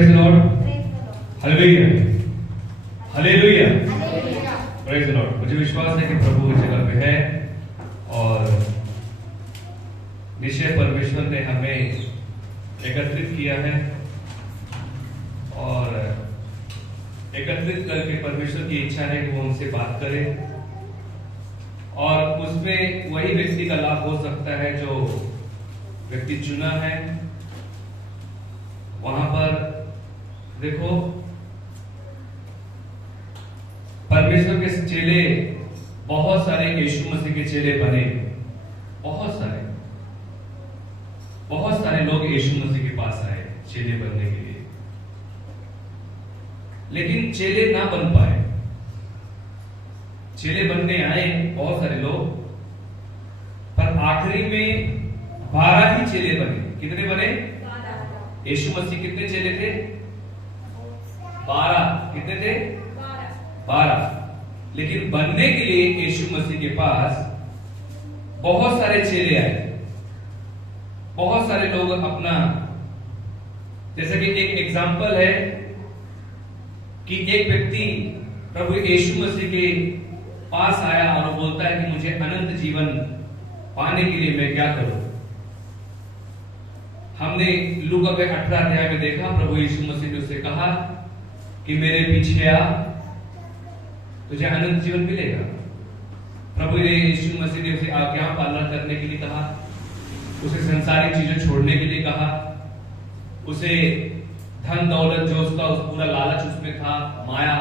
Praise the Lord. Hallelujah. Hallelujah. Praise the Lord. मुझे विश्वास है कि प्रभु इस जगह पे है और निश्चय परमेश्वर ने हमें एकत्रित किया है और एकत्रित करके परमेश्वर की इच्छा है कि वो हमसे बात करे और उसमें वही व्यक्ति का लाभ हो सकता है जो व्यक्ति चुना है। वहां पर देखो, परमेश्वर के चेले बहुत सारे यीशु मसीह के चेले बने, बहुत सारे लोग यीशु मसीह के पास आए चेले बनने के लिए, लेकिन चेले ना बन पाए। चेले बनने आए बहुत सारे लोग, पर आखिरी में 12 ही चेले बने। कितने बने? यीशु मसीह कितने चेले थे? 12। कितने थे? 12। लेकिन बनने के लिए यीशु मसीह के पास बहुत सारे चेले आए, बहुत सारे लोग अपना, जैसे कि एक एग्जाम्पल है कि एक व्यक्ति प्रभु यीशु मसीह के पास आया और वो बोलता है कि मुझे अनंत जीवन पाने के लिए मैं क्या करूं। हमने लूका के 18 अध्याय में देखा, प्रभु यीशु मसीह ने उससे कहा कि मेरे पीछे आ, तुझे अनंत जीवन मिलेगा। प्रभु यीशु मसीह ने उसे आज्ञा पालना करने के लिए कहा, उसे संसारिक चीजें छोड़ने के लिए कहा, उसे धन दौलत जो उसका पूरा लालच उसमें था, माया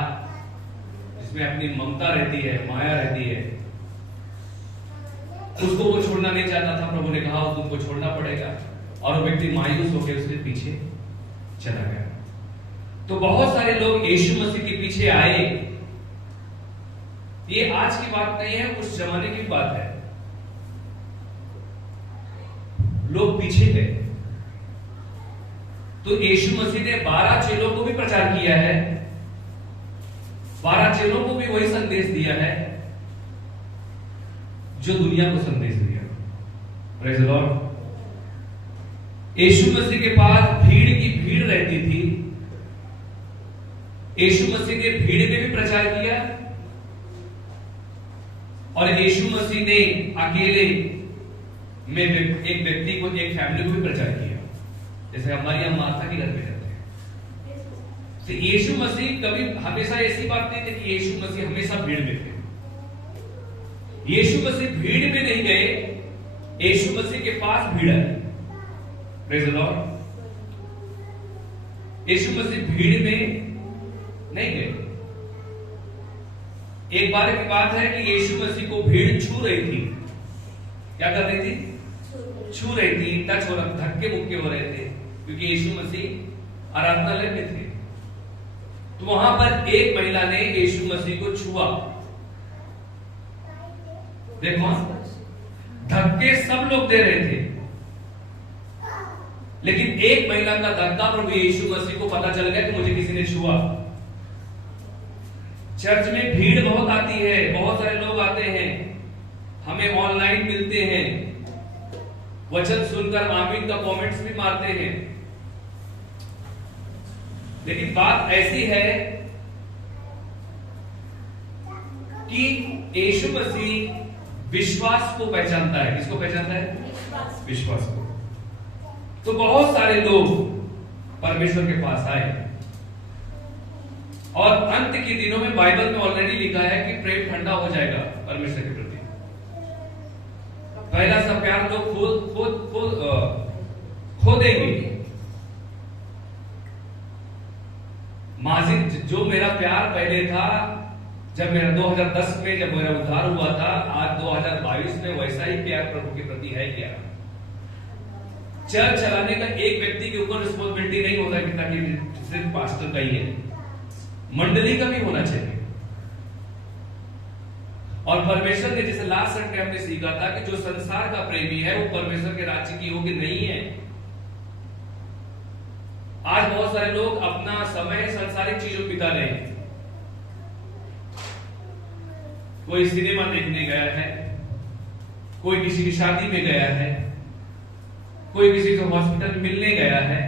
जिसमें अपनी ममता रहती है, माया रहती है, उसको वो छोड़ना नहीं चाहता था। प्रभु ने कहा तुमको छोड़ना पड़ेगा, और वो व्यक्ति मायूस होकर उसके पीछे चला गया। तो बहुत सारे लोग यीशु मसीह के पीछे आए। ये आज की बात नहीं है, उस जमाने की बात है। लोग पीछे गए, तो यीशु मसीह ने 12 चेलों को भी प्रचार किया है, 12 चेलों को भी वही संदेश दिया है जो दुनिया को संदेश दिया। Praise the Lord. Yeshu Masih के पास भीड़ की भीड़ रहती थी। यीशु मसीह ने भीड़ में भी प्रचार किया और यीशु मसीह ने अकेले में एक व्यक्ति को, एक फैमिली को भी प्रचार किया। जैसे हमारी हम मार्था के घर में रहते हैं, तो यीशु मसीह कभी हमेशा ऐसी बात नहीं थी कि यीशु मसीह हमेशा भीड़ में थे। यीशु मसीह भीड़ में नहीं गए, यीशु मसीह के पास भीड़ आई। Praise the Lord. Yeshu Masih भीड़ में नहीं गए। एक बार की बात है कि यीशु मसीह को भीड़ छू रही थी। क्या कर रही थी? छू रही थी, टच हो रहा, धक्के मुक्के हो रहे थे, क्योंकि यीशु मसीह आराधनालय में थे। तो वहां पर एक महिला ने यीशु मसीह को छुआ। देखो, धक्के सब लोग दे रहे थे, लेकिन एक महिला का धक्का प्रभु यीशु मसीह को पता चल गया कि मुझे किसी ने छुआ। चर्च में भीड़ बहुत आती है, बहुत सारे लोग आते हैं, हमें ऑनलाइन मिलते हैं, वचन सुनकर आमीन का कमेंट्स भी मारते हैं। लेकिन बात ऐसी है कि यीशु मसीह विश्वास को पहचानता है। किसको पहचानता है? विश्वास को। तो बहुत सारे लोग परमेश्वर के पास आए, और अंत के दिनों में बाइबल में ऑलरेडी लिखा है कि प्रेम ठंडा हो जाएगा परमेश्वर के प्रति। पहला सा प्यार लोग खो देंगे। माजिद जो मेरा प्यार पहले था, जब मेरा 2010 में जब मेरा उद्धार हुआ था, आज 2022 में वैसा ही प्यार प्रभु के प्रति है क्या? चर्च चलाने का एक व्यक्ति के ऊपर रिस्पॉन्सिबिलिटी नहीं होता कि ताकि सिर्फ पास्टर का ही है, मंडली का भी होना चाहिए। और परमेश्वर ने, जैसे लास्ट संडे हमने सीखा था कि जो संसार का प्रेमी है वो परमेश्वर के राज्य की योग्य नहीं है। आज बहुत सारे लोग अपना समय सांसारिक चीजों में बिता रहे हैं। कोई सिनेमा देखने गया है, कोई किसी की शादी में गया है, कोई किसी से हॉस्पिटल मिलने गया है,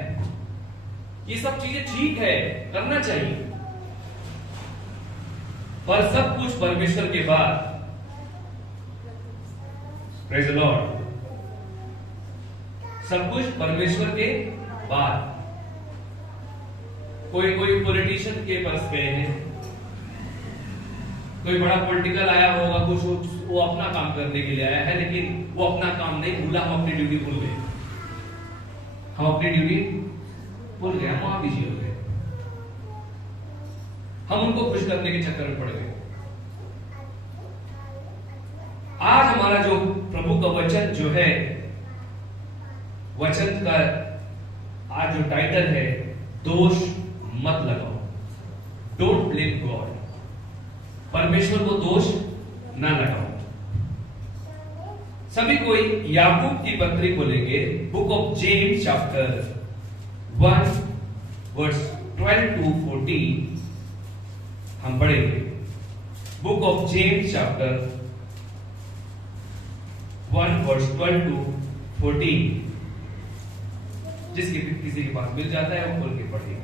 ये सब चीजें ठीक है, करना चाहिए, पर सब कुछ परमेश्वर के बाद, प्रेज द लॉर्ड, सब कुछ परमेश्वर के बाद। कोई पॉलिटिशियन के पास गए हैं, कोई बड़ा पॉलिटिकल आया होगा, कुछ वो अपना काम करने के लिए आया है, लेकिन वो अपना काम नहीं भूला, हम अपनी ड्यूटी भूल गए, हम अपनी ड्यूटी भूल गए, हम वहां बिजी हो गए, हम उनको खुश करने के चक्कर में पड़ गए। आज हमारा जो प्रभु का वचन जो है, वचन का आज जो टाइटल है, दोष मत लगाओ, डोंट ब्लेम गॉड, परमेश्वर को दोष ना लगाओ। सभी कोई याकूब की पत्री खोलेंगे, book of James chapter 1 verse 12 to 14 हम पढ़ेंगे। Book of James chapter 1 verse 12 to 14, जिसके किसी के पास मिल जाता है वो खोल के पढ़िए।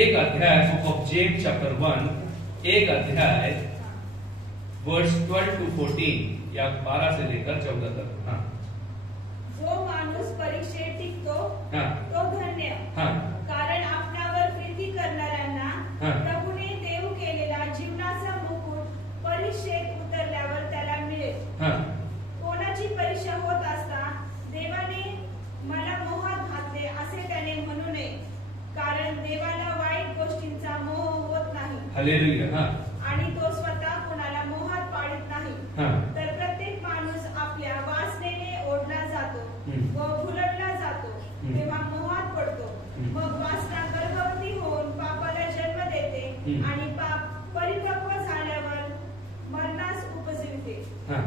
एक अध्याय बुक ऑफ जेम्स चैप्टर 1, एक अध्याय वर्स 12 to 14 या 12 से लेकर 14 तक। हाँ, जो माणूस परीक्षेत टिकतो हाँ, तो धन्य, हाँ, कारण आपणावर प्रीती करणाऱ्यांना हाँ, प्रभूने देव केलेला जीवनाचा मुकुट परीक्षेत उतरल्यावर त्याला मिळेल। हाँ, कोणाची परीक्षा होत असता देवाने मला मोहात घातले असे त्याने म्हणू नये, कारण देवाला वाईट गोष्टींचा मोह होत नाही। हालेलुया। हाँ, आणि तो स्वतः कोणाला मोहात पाडित नाही। हाँ, तर प्रत्येक माणूस आपल्या वासनेने ओढला जातो व भुलटला जातो, तेव्हा मोहात पडतो। मग वासना गर्भवती होऊन पापाला जन्म देते आणि पाप परिपक्व झाल्यावर मरणास उपजिवते। हाँ,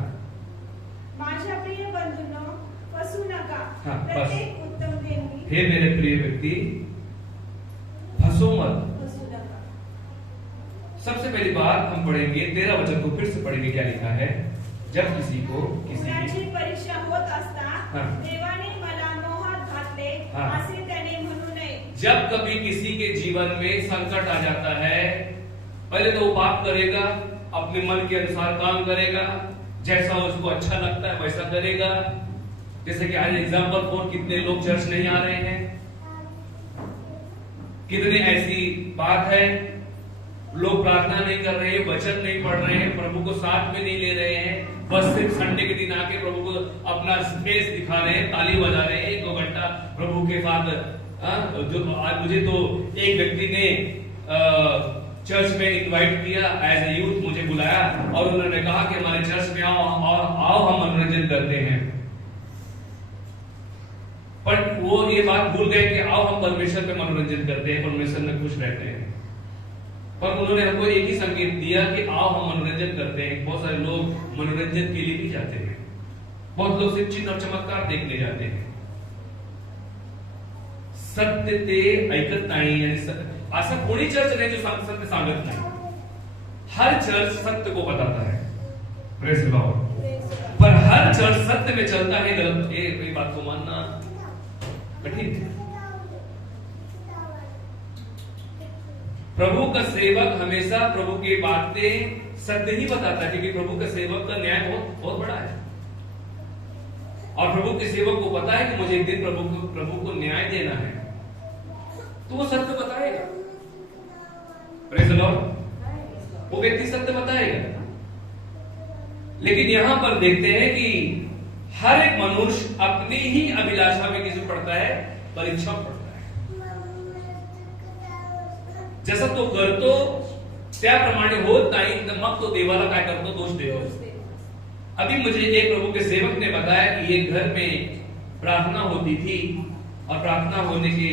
माझ्या प्रिय बंधूंनो, फसू नका। हाँ, प्रत्येक उत्तम देणी हे मेरे प्रिय व्यक्ति, फंसो मत। फसू नका। सबसे पहली बात हम पढ़ेंगे, 13 वचन को फिर से पढ़ेंगे, क्या लिखा है। जब किसी को कोणाची परीक्षा होत असता हाँ, देवाने मला मोहात घातले हाँ, असे त्याने म्हणू नये। जब कभी किसी के जीवन में संकट आ जाता है, पहले तो वो पाप करेगा, अपने मन के अनुसार काम करेगा, जैसा उसको अच्छा लगता है वैसा करेगा। जैसे कि आज एग्जाम्पल फॉर, कितने लोग चर्च नहीं आ रहे हैं, कितने ऐसी बात है, लोग प्रार्थना नहीं कर रहे हैं, वचन नहीं पढ़ रहे हैं, प्रभु को साथ में नहीं ले रहे हैं, बस सिर्फ संडे के दिन आके प्रभु को अपना फेस दिखा रहे हैं, ताली बजा रहे हैं 1-2 घंटा प्रभु के साथ। जो आज मुझे तो एक व्यक्ति ने चर्च में इनवाइट किया, एज ए यूथ मुझे बुलाया और उन्होंने कहा कि हमारे चर्च में आओ हम मनोरंजन करते हैं। पर वो ये बात भूल गए कि आओ हम परमेश्वर पे मनोरंजन करते हैं, परमेश्वर में खुश रहते हैं। पर उन्होंने हमको एक ही संकेत दिया कि आओ हम मनोरंजन करते हैं। बहुत सारे लोग मनोरंजन के लिए भी जाते हैं, बहुत लोग सिर्फ चिन्ह और चमत्कार देखने जाते हैं। सत्य ते ऐकत नाही, असं कोणी चर्च नाही जो सत्य सांगत नाही। हर चर्च सत्य को बताता है, प्रेज लॉर्ड। पर हर चर्च सत्य में चलता है गलत, ये बात को मानना कठिन है। प्रभु का सेवक हमेशा प्रभु की बातें सत्य ही बताता है, क्योंकि प्रभु का सेवक का न्याय बहुत बड़ा है। और प्रभु के सेवक को पता है कि मुझे एक दिन प्रभु को न्याय देना है, तो वो सत्य बताएगा। Praise the Lord. वो व्यक्ति सत्य बताएगा। लेकिन यहां पर देखते हैं कि हर एक मनुष्य अपनी ही अभिलाषा में किसी पड़ता है, परीक्षा पड़ता है। जसं तो करतो त्याप्रमाणे होत नाही, मग तो देवाला काय करतो, दोष देतो। अभी मुझे एक प्रभु के सेवक ने बताया कि एक घर में प्रार्थना होती थी और प्रार्थना होने के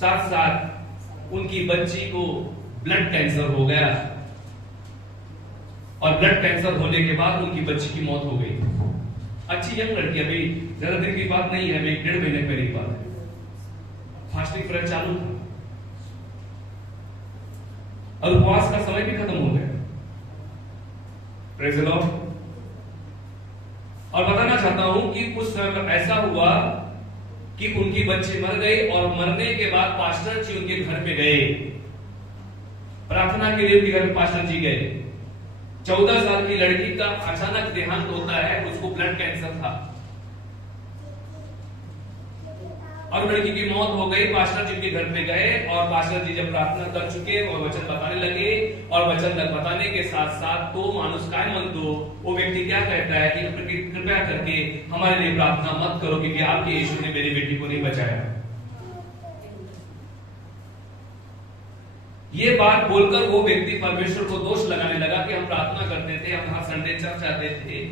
साथ साथ उनकी बच्ची को ब्लड कैंसर हो गया और ब्लड कैंसर होने के बाद उनकी बच्ची की मौत हो गई। अच्छी यंग लड़की, अभी ज्यादा दिन की बात नहीं है, अभी 1.5 महीने पहले की बात है। फास्टिंग पीरियड चालू था और उपवास का समय भी खत्म हो गया। Praise the Lord. और बताना चाहता हूं कि उस समय पर ऐसा हुआ कि उनकी बच्चे मर गए और मरने के बाद पास्टर जी उनके घर पे गए, प्रार्थना के लिए उनके घर में पास्टर जी गए। 14 साल की लड़की का अचानक देहांत होता है, उसको ब्लड कैंसर था और लड़की की मौत हो गई। पास्टर जी के घर पे गए और पास्टर जी जब प्रार्थना कर चुके और वचन बताने लगे और वचन बताने के साथ साथ तो मानुष काय मन दो, वो व्यक्ति क्या कहता है कि कृपया करके हमारे लिए प्रार्थना मत करो क्योंकि आपके यीशु ने मेरी बेटी को नहीं बचाया। ये बात बोलकर वो व्यक्ति परमेश्वर को दोष लगाने लगा कि हम प्रार्थना करते थे, हम हर संडे चर्च आते थे,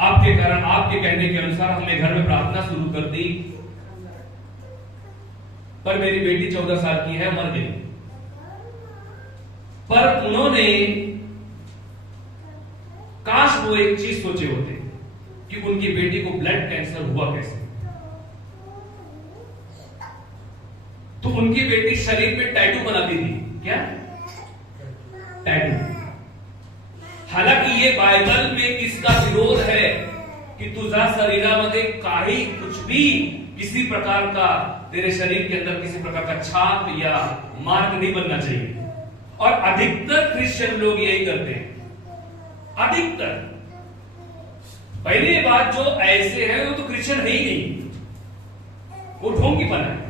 आपके कारण, आपके कहने के अनुसार हमने घर में प्रार्थना शुरू कर दी, पर मेरी बेटी 14 साल की है, मर गई। पर उन्होंने काश वो एक चीज सोचे होते कि उनकी बेटी को ब्लड कैंसर हुआ कैसे। तो उनकी बेटी शरीर में टैटू बनाती थी। क्या टैटू? हालांकि ये बाइबल में इसका विरोध है कि तुझा शरीरामध्ये काही कुछ भी किसी प्रकार का तेरे शरीर के अंदर किसी प्रकार का छाप या मार्क नहीं बनना चाहिए। और अधिकतर क्रिश्चियन लोग यही करते हैं। अधिकतर पहली बात, जो ऐसे हैं वो तो क्रिश्चियन है ही नहीं, वो ढोंगी बना है।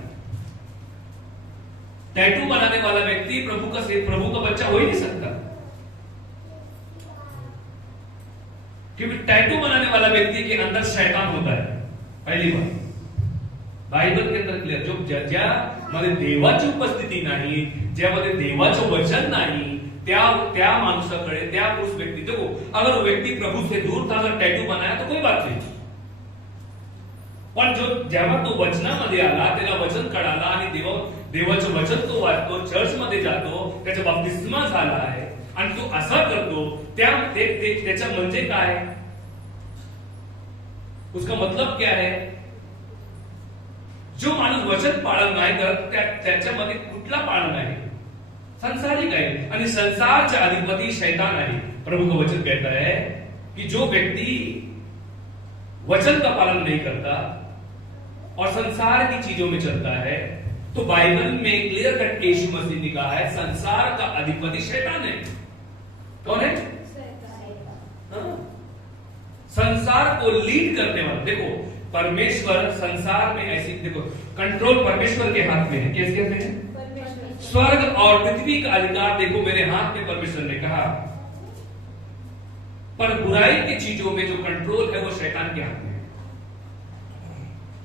टैटू बनाने वाला व्यक्ति प्रभु का बच्चा हो ही नहीं सकता, क्योंकि टैटू बनाने वाला व्यक्ति के अंदर शैतान होता है। पहली बात बायबल के अंदर क्लियर, जो ज्यामध्ये देवाची उपस्थिती नाही, ज्यामध्ये देवाचं वचन नाही, त्या माणसाकडे, त्या उस व्यक्ति, देखो अगर वो व्यक्ति प्रभु से दूर था, अगर टैटू बनाया तो कोई बात नाही, पण जो जेव्हा तो वचनामध्ये आला, त्याला वचन कळाला आणि देवाचं वचन तो वाचतो, चर्च मध्ये जातो, त्याचा बपतिस्मा झाला आहे आणि तो असा करतो, त्याचा म्हणजे काय, उसका मतलब क्या है? जो माणूस वचन पालन नाही करत त्याच्यामध्ये कुठला पालन आहे? संसारिक आहे आणि संसारचा अधिपती शैतान आहे। प्रभु का वचन कहता है कि जो व्यक्ति वचन का पालन नहीं करता और संसार की चीजों में चलता है, तो बाइबल में क्लियर कट यीशु मसीह ने कहा है संसार का अधिपति शैतान है। कौन है? संसार को लीड करने वाला। देखो परमेश्वर संसार में ऐसी, देखो कंट्रोल परमेश्वर के हाथ में है। किसके हाथ में है? स्वर्ग और पृथ्वी का अधिकार देखो मेरे हाथ में, परमेश्वर ने कहा। पर बुराई की चीजों में जो कंट्रोल है वो शैतान के हाथ में है।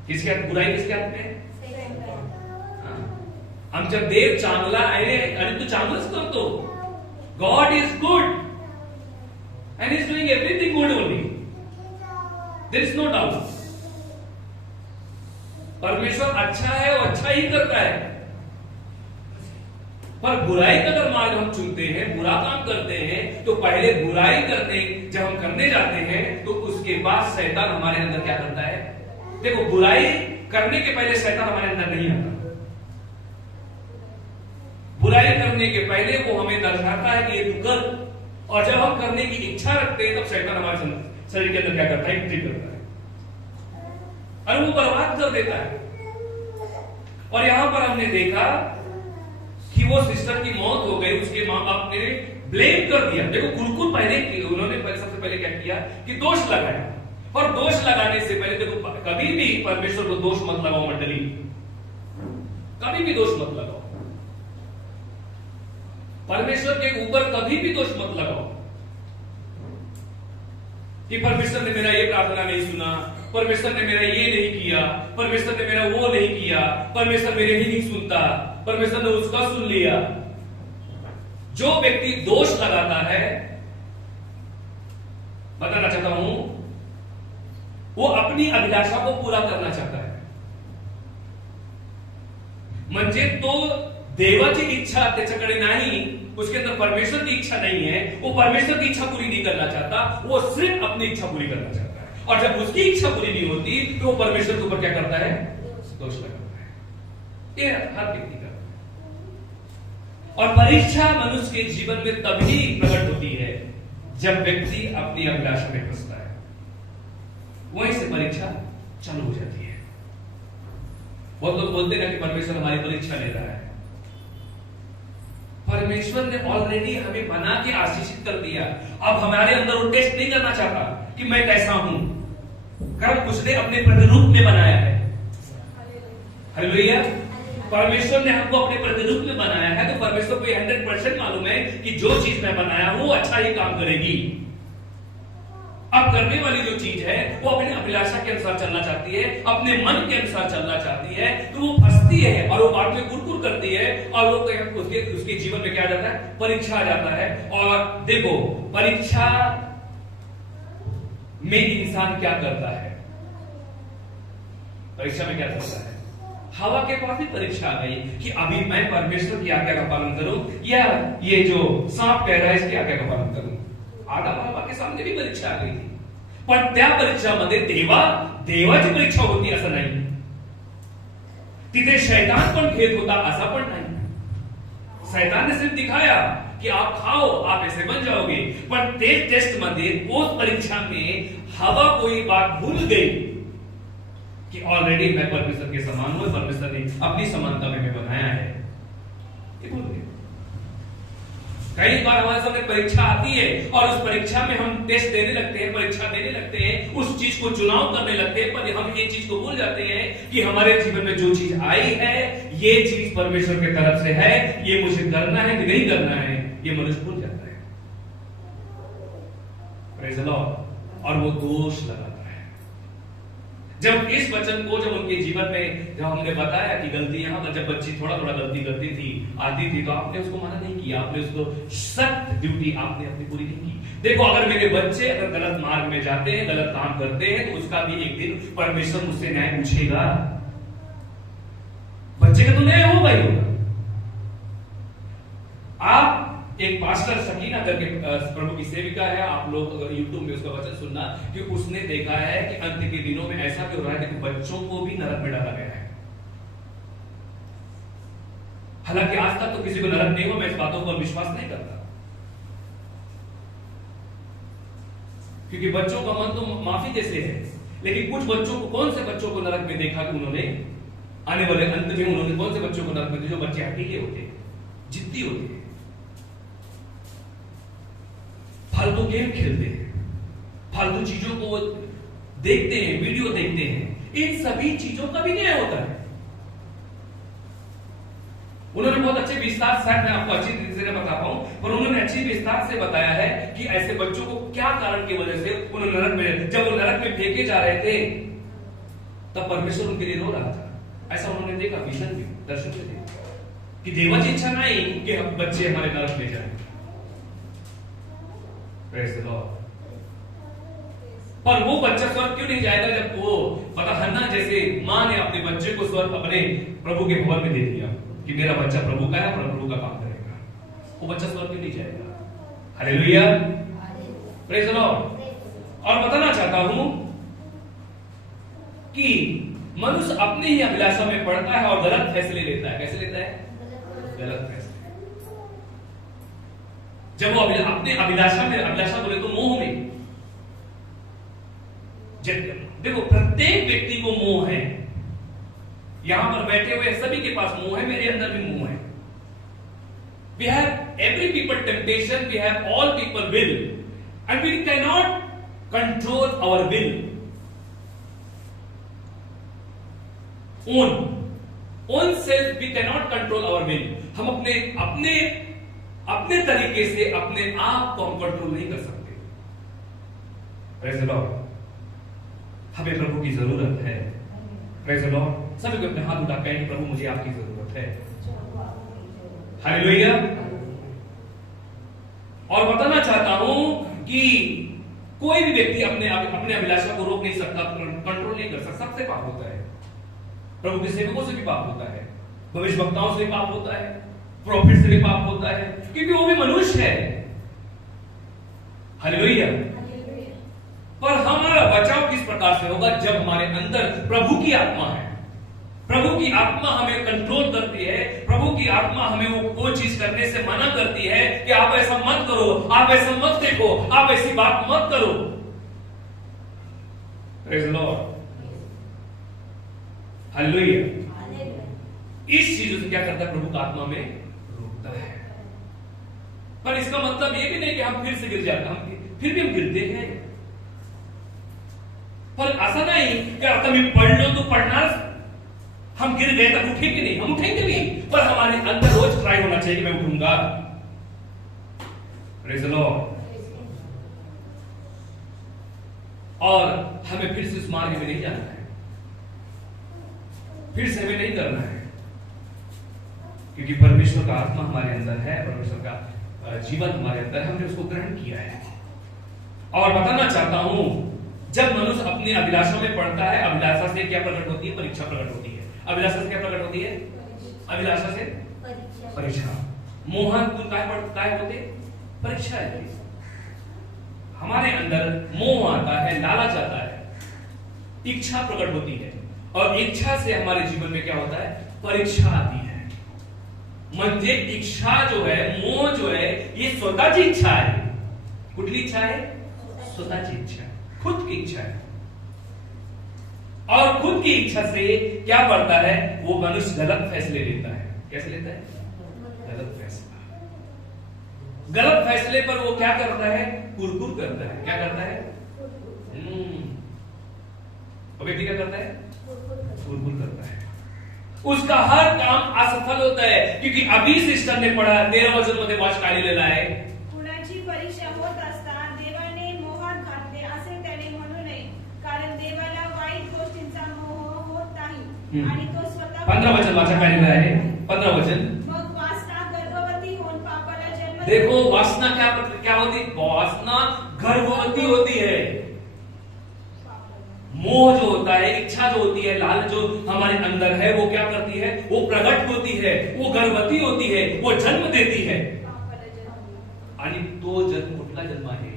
किसके हाथ? बुराई किसके हाथ में है? आमचा देव चांगला आहे आणि तू चांगलंच करतो। God is good and he is doing everything good only. There is no doubt. परमेश्वर अच्छा है और अच्छा ही करता है, पर बुराई का अगर मार्ग हम चुनते हैं, बुरा काम करते हैं, तो पहले बुराई करने जब हम करने जाते हैं तो उसके बाद शैतान हमारे अंदर क्या करता है? देखो बुराई करने के पहले शैतान हमारे अंदर नहीं आता। बुराई करने के पहले वो हमें दर्शाता है कि ये तू कर, और जब हम करने की इच्छा रखते हैं तब शैतान हमारे शरीर के अंदर क्या करता है? एंट्री करता है और वो बर्बाद कर देता है। और यहां पर हमने देखा कि वो सिस्टर की मौत हो गई, उसके मां बाप ने ब्लेम कर दिया। देखो बिल्कुल पहले उन्होंने सबसे पहले क्या किया कि दोष लगाया, और दोष लगाने से पहले देखो कभी भी परमेश्वर को दोष मत लगाओ मंडली, कभी भी दोष मत लगाओ, परमेश्वर के ऊपर कभी भी दोष मत लगाओ कि परमेश्वर ने मेरा ये प्रार्थना नहीं सुना, परमेश्वर ने मेरा ये नहीं किया, परमेश्वर ने मेरा वो नहीं किया, परमेश्वर मेरे ही नहीं सुनता, परमेश्वर ने उसका सुन लिया। जो व्यक्ति दोष लगाता है, बताना चाहता हूं, वो अपनी अभिलाषा को पूरा करना चाहता है। म्हणजे तो देवाची इच्छा त्याच्याकडे नाही, उसके अंदर परमेश्वर की इच्छा नहीं है, वो परमेश्वर की इच्छा पूरी नहीं करना चाहता, वो सिर्फ अपनी इच्छा पूरी करना चाहता है। और जब उसकी इच्छा पूरी नहीं होती तो वो परमेश्वर के ऊपर क्या करता है? दोष लगाता है। ये हर व्यक्ति का। और परीक्षा मनुष्य के जीवन में तभी प्रकट होती है जब व्यक्ति अपनी अभिलाषा में फंसता है, वहीं से परीक्षा चालू हो जाती है। बहुत लोग बोलते हैं कि परमेश्वर हमारी परीक्षा ले रहा है। परमेश्वर ने ऑलरेडी हमें बना के आशीषित कर दिया। अब हमारे अंदर वो टेस्ट नहीं करना चाहता कि मैं कैसा हूं, कारण उसने अपने प्रतिरूप में बनाया है। हालेलुया। परमेश्वर ने हमको अपने प्रतिरूप में बनाया है, तो परमेश्वर को 100% मालूम है कि जो चीज मैं बनाया हूं वो अच्छा ही काम करेगी। अब करने वाली जो चीज है वो अपने अभिलाषा के अनुसार चलना चाहती है, अपने मन के अनुसार चलना चाहती है, तो वो फंसती है और वो बाद में कुरकुर करती है और वो उसके जीवन में क्या आ जाता है, परीक्षा आ जाता है। और देखो परीक्षा में इंसान क्या करता है, परीक्षा में क्या करता है। हवा के पास भी परीक्षा आ गई कि अभी मैं परमेश्वर की आज्ञा का पालन करूं या ये जो सांप कह रहा है इसकी आज्ञा का पालन करूं। आदम हवा के सामने भी परीक्षा आ गई थी, पण त्या परीक्षामध्ये देवाची परीक्षा होती असं नाही, तिथे शैतान पण घेत होता असा पण नाही। शैतान ने सिर्फ दिखाया कि आप खाओ आप ऐसे बन जाओगे, पर ते टेस्ट मध्ये उस परीक्षा में हवा कोई बात भूल गई कि ऑलरेडी मैं परमेश्वर के समान हूं, परमेश्वर ने अपनी समानता में बनाया है, ये भूल गए। कई बार हमारे सामने परीक्षा आती है और उस परीक्षा में हम टेस्ट देने लगते हैं, परीक्षा देने लगते हैं, उस चीज को चुनाव करने लगते हैं, पर हम ये चीज को भूल जाते हैं कि हमारे जीवन में जो चीज आई है ये चीज परमेश्वर की तरफ से है, ये मुझे करना है कि नहीं करना है, ये मनुष्य भूल जाता है। Praise the Lord. और वो दोष लगाता है। जब इस वचन को जब उनके जीवन में जब हमने बताया कि गलती यहां पर, जब बच्ची थोड़ा थोड़ा गलती करती थी आती थी, तो आपने उसको मना नहीं किया, आपने उसको सख्त ड्यूटी आपने अपनी पूरी नहीं की। देखो अगर मेरे बच्चे अगर गलत मार्ग में जाते हैं, गलत काम करते हैं, तो उसका भी एक दिन परमेश्वर मुझसे न्याय पूछेगा। बच्चे का तो न्याय होगा ही होगा। आप एक पास्टर सकीना करके प्रभु की सेविका है, आप लोग अगर यूट्यूब में उसका वचन सुनना, कि उसने देखा है कि अंत के दिनों में ऐसा क्यों हो रहा है कि बच्चों को भी नरक में डाला गया है। हालांकि आज तक तो किसी को नरक नहीं हुआ, मैं इस बातों पर विश्वास नहीं करता, क्योंकि बच्चों का मन तो माफी जैसे है। लेकिन कुछ बच्चों को, कौन से बच्चों को नरक में देखा कि उन्होंने आने वाले अंत में उन्होंने कौन से बच्चों को नरक में, जो बच्चे हकीके होते हैं, जिद्दी होते हैं, फालतू गेम खेलते हैं, फालतू चीजों को देखते हैं, वीडियो देखते हैं, इन सभी चीजों का भी न्याय होता है। उन्होंने बहुत अच्छे विस्तार से, मैं आपको अच्छी तरीके से बता पाऊं, पर उन्होंने अच्छी विस्तार से बताया है कि ऐसे बच्चों को क्या कारण की वजह से उन्होंने नरक में, जब वो नरक में फेंके जा रहे थे तब परमेश्वर उनके लिए रो रहा था। ऐसा उन्होंने देखा, विजन में, दर्शन में देखा कि देवाची इच्छा नहीं कि हम बच्चे हमारे नरक में जाएं। Praise the Lord. पर वो बच्चा स्वर्ग क्यों नहीं जाएगा जब वो पता हन्ना जैसे मां ने अपने बच्चे को स्वर्ग अपने प्रभु के भवन में दे दिया कि मेरा बच्चा प्रभु का है और प्रभु का काम करेगा, वो बच्चा स्वर्ग क्यों नहीं जाएगा। Hallelujah, praise the Lord. और बताना चाहता हूं कि मनुष्य अपने ही अभिलाषा में पड़ता है और गलत फैसले लेता है। कैसे लेता है? गलत फैसले। जब वो अपने अभिलाषा में, अभिलाषा बोले तो मोह में, देखो प्रत्येक व्यक्ति को मोह है, यहां पर बैठे हुए सभी के पास मोह है, मेरे अंदर भी मोह है। We have every people temptation, we have all people will, and we cannot control our will. Own self we cannot control our will. हम अपने तरीके से अपने आप को हम कंट्रोल नहीं कर सकते। Praise the Lord. हमें प्रभु की जरूरत है। Praise the Lord. सभी को अपने हाथ उठा कहें कि प्रभु मुझे आपकी जरूरत है। हालेलुया। और बताना चाहता हूं कि कोई भी व्यक्ति अपने अभिलाषा को रोक नहीं सकता, कंट्रोल नहीं कर सकता। सबसे पाप होता है, प्रभु के सेवकों से भी पाप होता है, भविष्यवक्ताओं से भी पाप होता है, प्रॉफिट से भी पाप होता है, क्योंकि वो भी मनुष्य है। हालेलुया। पर हमारा बचाव किस प्रकार से होगा? जब हमारे अंदर प्रभु की आत्मा है, प्रभु की आत्मा हमें कंट्रोल करती है, प्रभु की आत्मा हमें वो चीज करने से मना करती है कि आप ऐसा मत करो, आप ऐसा मत देखो, आप ऐसी बात मत करो। Praise the Lord, hallelujah. इस चीजों से क्या करता है, प्रभु का आत्मा में रोकता है। पर इसका मतलब ये भी नहीं कि हम फिर से गिर जाते, हम फिर भी हम गिरते हैं। पर ऐसा नहीं कि अगर मैं पढ़ लो तो पढ़ना, हम गिर गए तब उठेंगे नहीं, हम उठेंगे भी, पर हमारे अंदर रोज ट्राई होना चाहिए कि मैं उठूंगा। Praise the Lord. और हमें फिर से उस मार्ग में नहीं जाना है, फिर से हमें नहीं करना है, क्योंकि परमेश्वर का आत्मा हमारे अंदर है, परमेश्वर का जीवन हमारे अंदर है, हमने उसको ग्रहण किया है। और बताना चाहता हूं, जब मनुष्य अपनी अभिलाषा में पड़ता है, अभिलाषा से क्या प्रकट होती है, परीक्षा प्रकट होती है। अभिलाषा से क्या प्रकट होती है, अभिलाषा से परीक्षा। मोहन काय होते, परीक्षा है। हमारे अंदर मोह आता है, लालच आता है, इच्छा प्रकट होती है, और इच्छा से हमारे जीवन में क्या होता है, परीक्षा आती है। म्हणजे इच्छा जो है, मोह जो है, ये स्वतःची इच्छा है। कुठली इच्छा है, स्वतःची इच्छा, खुद की इच्छा है। और खुद की इच्छा से क्या बढ़ता है, वो मनुष्य गलत फैसले लेता है। कैसे लेता है, गलत फैसला। गलत फैसले पर वो क्या करता है, कुरकुर करता है। क्या करता है, व्यक्ति क्या करता है, कुरकुर करता है। उसका हर काम असफल होता है, क्योंकि अभी सिस्टम ने पढ़ा 13 वचनमध्ये वाच काढलेला आहे, कुणाची परीक्षा होत असता देवाने मोहात घातले असे त्याने म्हणू नये, कारण देवाला वाईट गोष्टींचा मोह होत नाही आणि तो स्वतः 15 वचन वाचा काढलेला आहे, 15 वचन। मग वासना गर्भवती होऊन पापाला जन्म देखो वासना क्या होती, वासना गर्भवती होती है। मोह जो होता है, इच्छा जो होती है, लाल जो हमारे अंदर है, वो क्या करती है, वो प्रकट होती है, वो गर्भवती होती है, वो जन्म देती है। आणि तो जन्म कुठला जन्म आहे,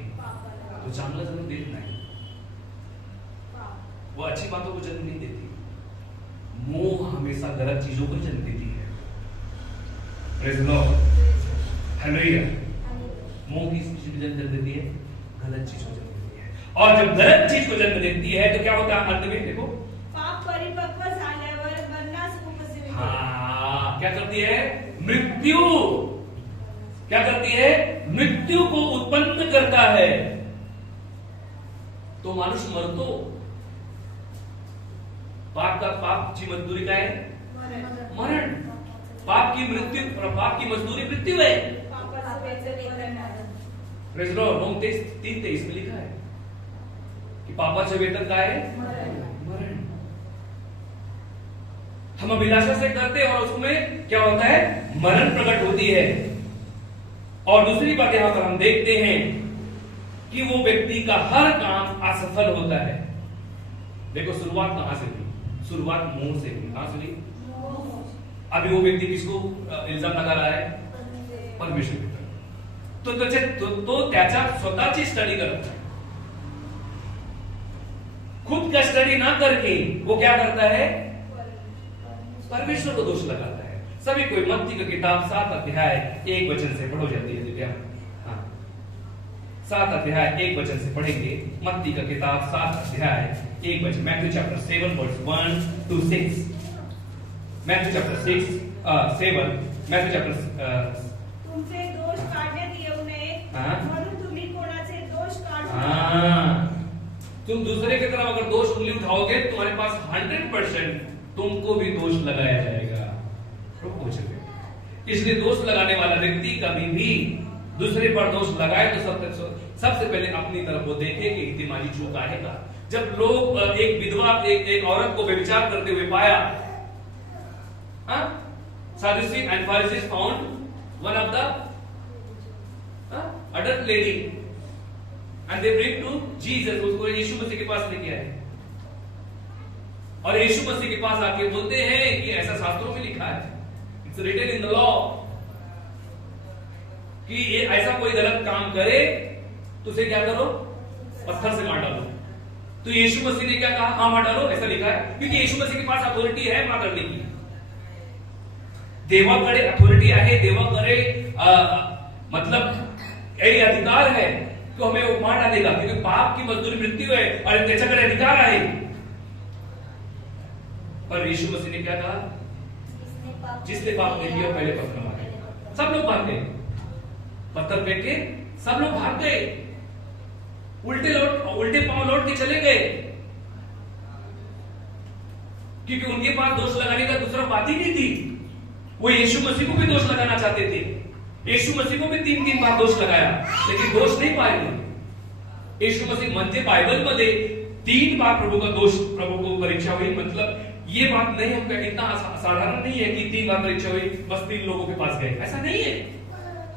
तो चांगला जन्म देत नाही, वो अच्छी बातों को जन्म नहीं देती। मोह हमेशा गलत चीजों को जन्म देती है। Praise the Lord, hallelujah. मोह किस चीज को जन्म देती है, गलत चीज को जन्म देती है। और जब गलत चीज को जन्म देती है तो क्या होता है, अंत में देखो, पाप परिपक्व झाल्यावर मरणास उपस्थित। हाँ, क्या करती है, मृत्यु। क्या करती है, मृत्यू को उत्पन्न करता है। तो मानुष मरतो। पाप की मजदूरी काय है, मरण। पाप की मजदूरी मृत्यू है। प्रेज़ द लॉर्ड, रोम 3:23 में लिखा है कि पापाचं वेतन काय है, मरण। हम अभिलाषा से करते हैं और उसमें क्या होता है, मरण प्रकट होती है। और दूसरी बात यहां पर हम देखते हैं कि वो व्यक्ति का हर काम असफल होता है। देखो शुरुआत कहां से हुई, शुरुआत मोह से हुई। कहां से हुई, अभी वो व्यक्ति किसको इल्जाम लगा रहा है, परमेश्वर की तरफ। तो त्याच्या स्वतःची स्टडी करता है, खुद का स्टडी ना करके वो क्या करता है, परमेश्वर को दोष लगाता है। सभी कोई मत्ती का किताब 7 अध्याय 1 वचन से पढ़ो जाती है। हाँ, 7 अध्याय 1 वचन से पढ़ेंगे। मत्ती का किताब 7 अध्याय 1 वचन, Matthew chapter 7 verse 1 to 6। Matthew chapter 7 Matthew chapter तुमचे दोष काढण्यात येऊ नये म्हणून तुम्ही कोणाचे दोष काढू नका। तुम दूसरे की तरफ अगर दोष उंगली उठाओगे, तुम्हारे पास 100% तुमको भी दोष लगाया जाएगा। इसलिए दोष लगाने वाला व्यक्ति कभी भी दूसरे पर दोष लगाए तो सबसे पहले अपनी तरफ वो देखे कि इतनी माझी चूक आहे का। जब लोग एक विधवा एक औरत को व्यभिचार करते हुए पाया, Sadducees and Pharisees found one of the adult lady and they bring to Jesus, उसको यीशु मसीह के पास लेके आए और यीशु मसीह के पास आके बोलते हैं कि ऐसा शास्त्रों में लिखा है, it's written in the law, कि ये ऐसा कोई गलत काम करे तो उसे क्या करो, पत्थर से मार डालो। तो यीशु मसीह ने क्या कहा? हाँ मत डालो, ऐसा लिखा है, क्योंकि यीशु मसीह के पास अथॉरिटी है मां करने की। देवाकडे अथॉरिटी आहे, देवाकडे मतलब ये अधिकार है तो हमें वो मार डालेगा, क्योंकि पाप की मजदूरी मृत्यु है और त्याच्याकडे अधिकार आहे। पर यीशु मसीह ने क्या कहा? जिसने पाप नहीं किया पहले पत्थर मारे। सब लोग भाग गए, पत्थर फेंक के सब लोग भाग गए, उल्टे पांव लौट के चले गए, क्योंकि उनके पास दोष लगाने का दूसरा बात ही नहीं थी। वो यीशु मसीह को भी दोष लगाना चाहते थे, यीशु मसीह को भी 3 बार दोष लगाया, लेकिन दोष नहीं पाए। यीशु मसीह म्हणजे बाइबल मध्ये 3 बार प्रभु का दोष, प्रभु को परीक्षा हुई। मतलब ये बात नहीं, हम इतना साधारण नहीं है कि 3 बार परीक्षा हुई बस 3 लोगों के पास गए, ऐसा नहीं है।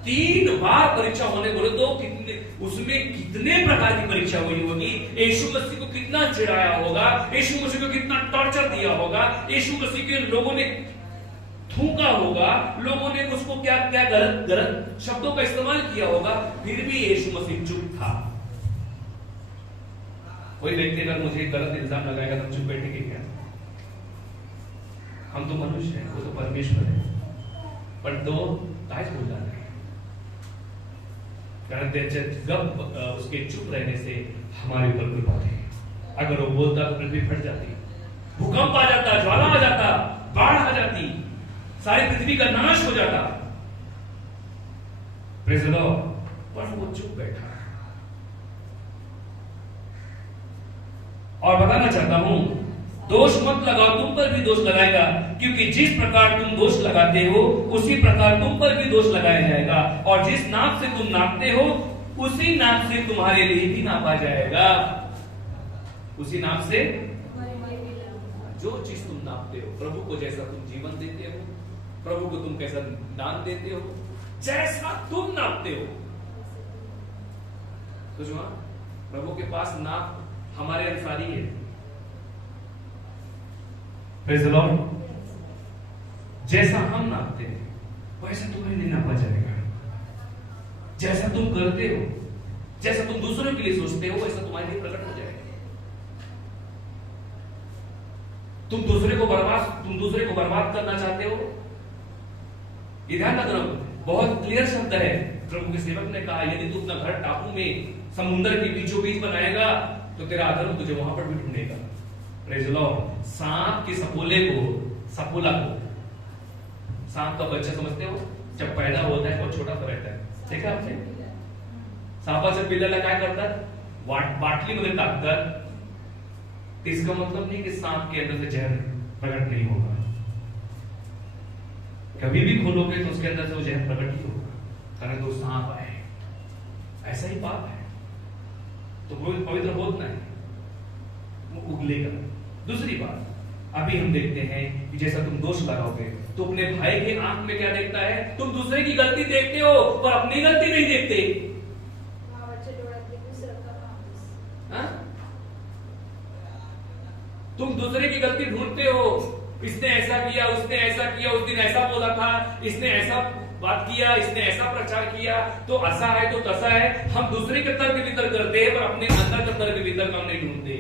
3 बार परीक्षा होने बोले तो कितने, उसमें कितने प्रकार की परीक्षा हुई होगी। यीशु मसीह को कितना चिढ़ाया होगा, यीशु मसीह को कितना टॉर्चर दिया होगा, यीशु मसीह के लोगों ने थूका होगा, लोगों ने उसको क्या क्या गलत शब्दों का इस्तेमाल किया होगा, फिर भी यीशु मसीह चुप था। कोई व्यक्ति अगर मुझे गलत इल्जाम लगाएगा तो चुप बैठेंगे क्या? हम तो मनुष्य हैं, वो तो परमेश्वर है। पण तो काहीच बोलला नाही, कारण त्याच्या गप उसके चुप रहने से हमारे ऊपर कृपा है। अगर वो बोलता तो पृथ्वी फट जाती, भूकंप आ जाता, ज्वाला आ जाता, बाढ़ आ जाती, सारी पृथ्वी का नाश हो जाता। Praise the Lord. पर वो चुप बैठा। और बताना चाहता हूं, दोष मत लगाओ, तुम पर भी दोष लगाएगा, क्योंकि जिस प्रकार तुम दोष लगाते हो उसी प्रकार तुम पर भी दोष लगाया जाएगा, और जिस नाप से तुम नापते हो उसी नाप से तुम्हारे लिए भी नापा जाएगा। उसी नाप से जो चीज तुम नापते हो, प्रभु को जैसा तुम जीवन देते हो, प्रभु को तुम कैसा दान देते हो, जैसा तुम नापते हो, तो जो प्रभु के पास नाप हमारे अनुसार ही है। Praise the Lord. जैसा हम नापते हैं वैसा तुम्हें नहीं नापा जाएगा। जैसा तुम करते हो, जैसा तुम दूसरों के लिए सोचते हो, वैसा तुम्हारे लिए प्रकट हो जाएगा। तुम दूसरे को बर्बाद करना चाहते हो, ये ध्यान रखना, बहुत क्लियर शब्द है। प्रभु के सेवक ने कहा, यदि तू अपना घर टापू में समुद्र के बीचों बीच बनाएगा तो तेरा अधर्म तुझे वहां पर भी ढूंढेगा। Praise the Lord. सांप के सपोला को सांप का बच्चा समझते हो, जब पैदा होता है बहुत छोटा सा रहता है, देखा आपने? सापाच्या पिल्लाला काय करतात? बाटलीमध्ये टाकतात। इसका मतलब नहीं कि सांप के अंदर से जहर प्रकट नहीं होगा, कभी भी खोलोगे तो उसके अंदर से वो जहर प्रकट ही होगा, कारण तो सांप है। ऐसा ही पाप है, तो वो पवित्र होता है, वो उगलेगा। दूसरी बात, अभी हम देखते हैं कि जैसा तुम दोष लगाओगे तो अपने भाई के आंख में क्या देखता है? तुम दूसरे की गलती देखते हो पर अपनी गलती नहीं देखते। तुम दूसरे की गलती ढूंढते हो, इसने ऐसा किया, उसने ऐसा किया, उस दिन ऐसा बोला था, इसने ऐसा बात किया, इसने ऐसा प्रचार किया, तो ऐसा है तो तसा है। हम दूसरे के तर्क वितर्क करते हैं पर अपने अंदर का तर्क वितर्क हम नहीं ढूंढते।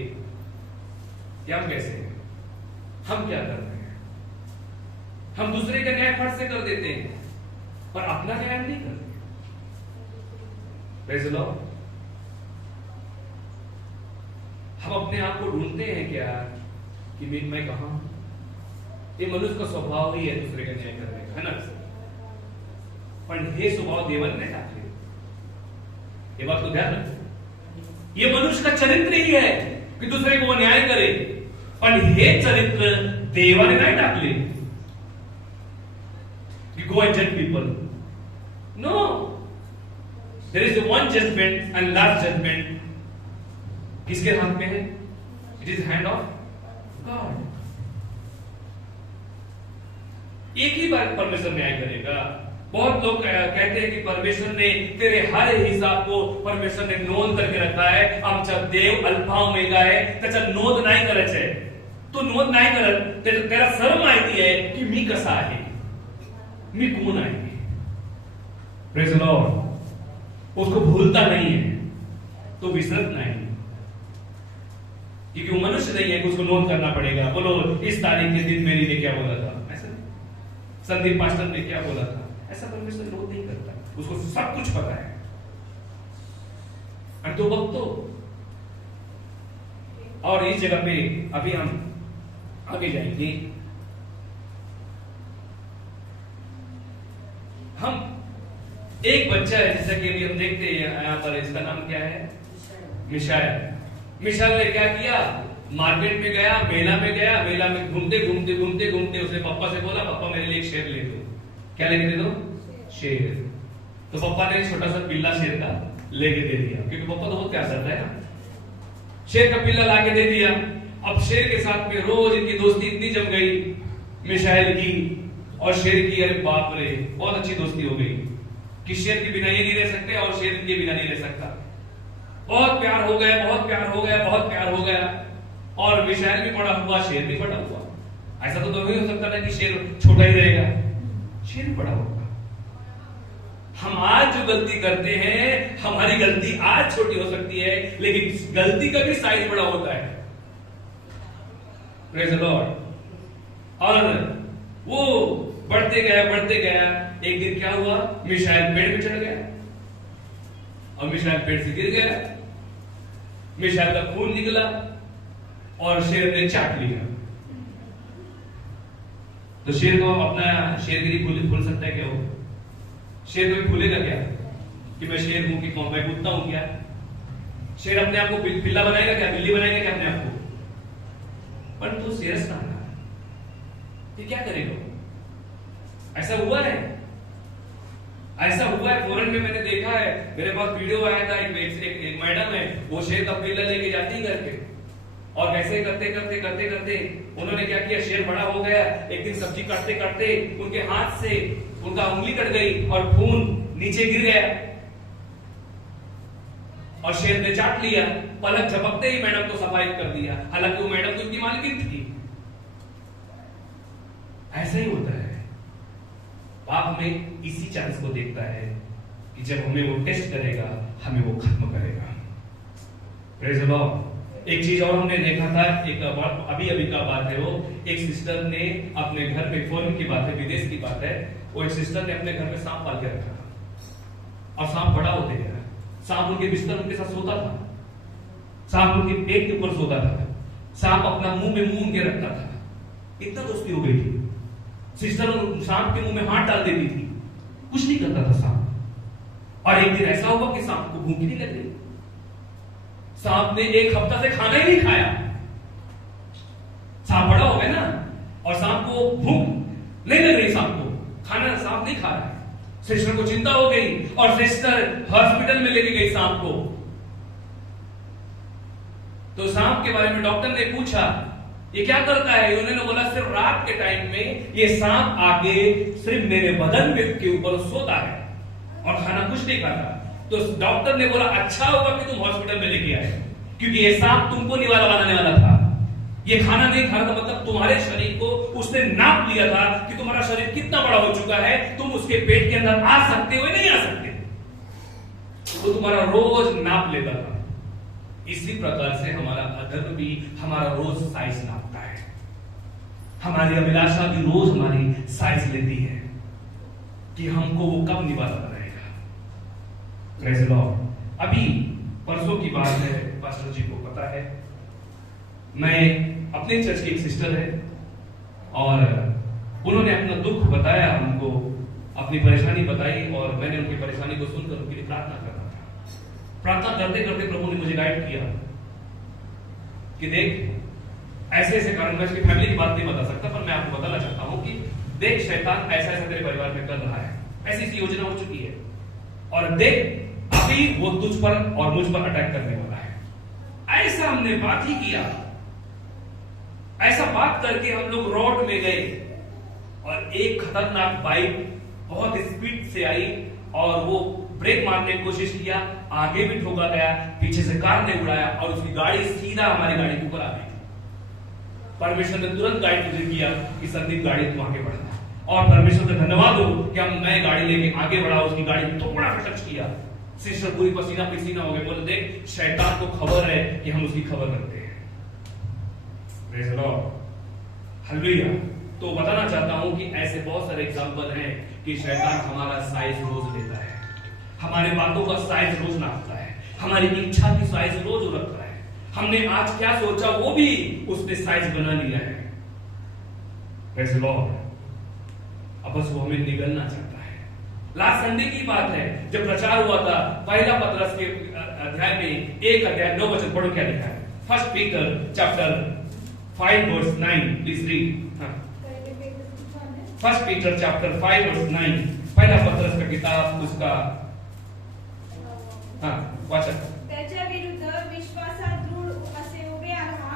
क्या हम कैसे हैं? हम क्या करते हैं? हम दूसरे का न्याय फट से कर देते हैं पर अपना न्याय नहीं करते। Praise the Lord. हम अपने आप को ढूंढते हैं क्या कि मैं कहां हूं? ये मनुष्य का स्वभाव ही है दूसरे का न्याय करने का, है ना? पण हे स्वभाव देवाने नाही टाकले, ये बात को ध्यान रखो। ये मनुष्य का चरित्र ही है कि दूसरे को न्याय करे, पण हे चरित्र देवाने नाही टाकले कि go and judge people. No, there is one judgment and last judgment. किसके हाथ में है? It is hand of God. एक ही बार परमेश्वर न्याय करेगा। बहुत लोग कहते हैं कि परमेश्वर ने तेरे हर हिसाब को परमेश्वर ने नोंद करके रखा है। आमचा देव अल्फा ओमेगा है, त्याचा नोंद नाही करायचे। तो नोंद नाही करत, त्याला सर्व माहिती आहे की मी कसा आहे, मी कोण आहे। Praise the Lord. उसको भूलता नहीं है, तो विसरत नहीं। क्योंकि वो मनुष्य नहीं है कि उसको नोट करना पड़ेगा। बोलो इस तारीख के दिन मेरी ने क्या बोला था, ऐसा नहीं। संदीप पास्टर ने क्या बोला था, ऐसा परमेश्वर नोट नहीं करता, उसको सब कुछ पता है। और तो वक्तों और इस जगह पे अभी हम आगे जाएंगे। हम एक बच्चा है जैसा कि अभी हम देखते हैं यहाँ पर, इसका नाम क्या है, मिशाएल। मिशाएल ने क्या किया, मार्केट में गया, मेला में गया, मेला में घूमते घूमते घूमते घूमते उसने पापा से बोला, पापा मेरे लिए एक शेर ले दो। क्या लेके दे दो, शेर। तो पापा ने छोटा सा पिल्ला शेर का लेके दे दिया, क्योंकि पापा तो बहुत प्यार करता है ना। शेर का पिल्ला लाके दे दिया। अब शेर के साथ में रोज इनकी दोस्ती इतनी जम गई मिशाएल की और शेर की, अरे बाप रे, बहुत अच्छी दोस्ती हो गई कि शेर के बिना ये नहीं रह सकते और शेर के बिना नहीं रह सकता। बहुत प्यार हो गया, बहुत प्यार हो गया, बहुत प्यार हो गया। और मिशाएल भी बड़ा हुआ, शेर भी बड़ा हुआ। ऐसा तो नहीं हो सकता ना कि शेर छोटा ही रहेगा, शेर भी बड़ा होगा। हम आज जो गलती करते हैं, हमारी गलती आज छोटी हो सकती है, लेकिन गलती का भी साइज बड़ा होता है। Praise the Lord. और वो बढ़ते गया बढ़ते गया, एक दिन क्या हुआ, मिशाएल पेड़ पे चढ़ गया और मिशाएल पेड़ से गिर गया। मिशाएल का खून निकला और शेर ने चाट लिया। तो शेर को अपना शेरगिरी भूल सकता है क्या? वो शेर को भूलेगा क्या कि मैं शेर हूं, कि मैं कुत्ता हूं क्या? शेर अपने आप को पिल्ला बनाएगा क्या, बिल्ली बनाएगा क्या अपने आप को? पर तू शेर ये क्या करेगा? ऐसा हुआ है, ऐसा हुआ है। फॉरेन में मैंने देखा है, मेरे पास वीडियो आया था, एक मैडम है, वो शेर का पिल्ला लेके जाती है घर पे, और ऐसे करते करते करते करते उन्होंने क्या किया, शेर बड़ा हो गया। एक दिन सब्जी काटते काटते उनके हाथ से उनका उंगली कट गई और खून नीचे गिर गया और शेर ने चाट लिया। पलक झपकते ही मैडम को सफाई कर दिया, हालांकि वो मैडम तो उनकी मालकिन थी। ऐसा ही होता है, पाप में इसी चांस को देखता है कि जब हमें वो टेस्ट करेगा, हमें वो खत्म करेगा। Praise the Lord. एक चीज और हमने देखा था, एक अभी अभी का बात है, वो एक सिस्टर ने अपने घर में, फॉरेन की बात है, विदेश की बात है, वो एक सिस्टर ने अपने घर में सांप पाल के रखा और सांप बड़ा होते गया। सांप उनके बिस्तर उनके साथ सोता था, सांप उनके पेट के ऊपर सोता था, सांप अपना मुंह में मुंह उनके रखता था। इतना दोस्ती हो गई थी। सिस्टर सांप के मुंह में हाथ डाल देती थी, कुछ नहीं करता था सांप। और एक दिन ऐसा हुआ कि सांप को भूख नहीं लग गई। सांप ने एक हफ्ता से खाना ही नहीं खाया। सांप बड़ा हो गया ना, और सांप को भूख नहीं लग रही, सांप को खाना, सांप नहीं खा रहा है। सिस्टर को चिंता हो गई और सिस्टर हॉस्पिटल में लेके गई सांप को। तो सांप के बारे में डॉक्टर ने पूछा, ये क्या करता है? उन्होंने बोला, सिर्फ रात के टाइम में ये सांप आके सिर्फ मेरे बदन के ऊपर सोता है और खाना कुछ नहीं खाता। तो डॉक्टर ने बोला, अच्छा होगा कि तुम हॉस्पिटल में लेके आए, क्योंकि ये सांप तुमको निवाला बनाने वाला था। ये खाना नहीं खा रहा था, मतलब तुम्हारे शरीर को उसने नाप लिया था कि तुम्हारा शरीर कितना बड़ा हो चुका है, तुम उसके पेट के अंदर आ सकते हो नहीं आ सकते। तो तुम्हारा रोज नाप लेता था। इसी प्रकार से हमारा अधर्म भी हमारा रोज साइज नापता है। हमारी अभिलाषा भी रोज हमारी साइज लेती है कि हमको वो कब निवाला बनाएगा। Praise the Lord. अभी परसों की बात है, पास्टर जी को पता है, मैं अपने चर्च की एक सिस्टर है और उन्होंने अपना दुख बताया हमको, अपनी परेशानी बताई, और मैंने उनकी परेशानी को सुनकर उनके लिए प्रार्थना कर रहा था। प्रार्थना करते करते प्रभु ने मुझे गाइड किया कि देख, ऐसे ऐसे कारण, मैं इसकी फैमिली की बात नहीं बता सकता, पर मैं आपको बताना चाहता हूं कि देख, शैतान ऐसा ऐसा तेरे परिवार में कर रहा है, ऐसी ऐसी योजना हो चुकी है, और देख अभी वो तुझ पर और मुझ पर अटैक करने वाला है। ऐसा हमने बात ही किया। ऐसा बात करके हम लोग रोड में गए और एक खतरनाक बाइक बहुत स्पीड से आई और वो ब्रेक मारने की कोशिश किया, आगे भी ठोका गया, पीछे से कार ने उड़ाया और उसकी गाड़ी सीधा हमारी गाड़ी के ऊपर आ गई। परमेश्वर ने तुरंत गाइड मुझे किया कि संदीप, गाड़ी तुम आगे बढ़ा, और परमेश्वर का धन्यवाद हो कि मैं गाड़ी लेके आगे बढ़ा, उसकी गाड़ी थोड़ा सा टच किया, सिस्टर पूरी पसीना पसीना हो गई। बोले, देख, शैतान को खबर है कि हम उसकी खबर रखते हैं। Praise the Lord, hallelujah. तो बताना चाहता हूं कि ऐसे बहुत सारे एग्जांपल हैं कि शैतान हमारा साइज रोज लेता है, हमारे बातों का साइज रोज नापता है, हमारी इच्छा की साइज रोज रखता है। हमने आज क्या सोचा वो भी उसने साइज बना लिया है। Praise the Lord. अब बस वो हमें निगलना चाहता है। लास्ट संडे की बात है जब प्रचार हुआ था, पहला पतरस के अध्याय में 1:9 पढ़ो क्या लिखा है। First Peter chapter 5:9, please read. First Peter chapter 5:9, पहला पतरस का किताब उसका वाचा। त्याच्या विरुद्ध विश्वासात दृढ असे उभे राहा,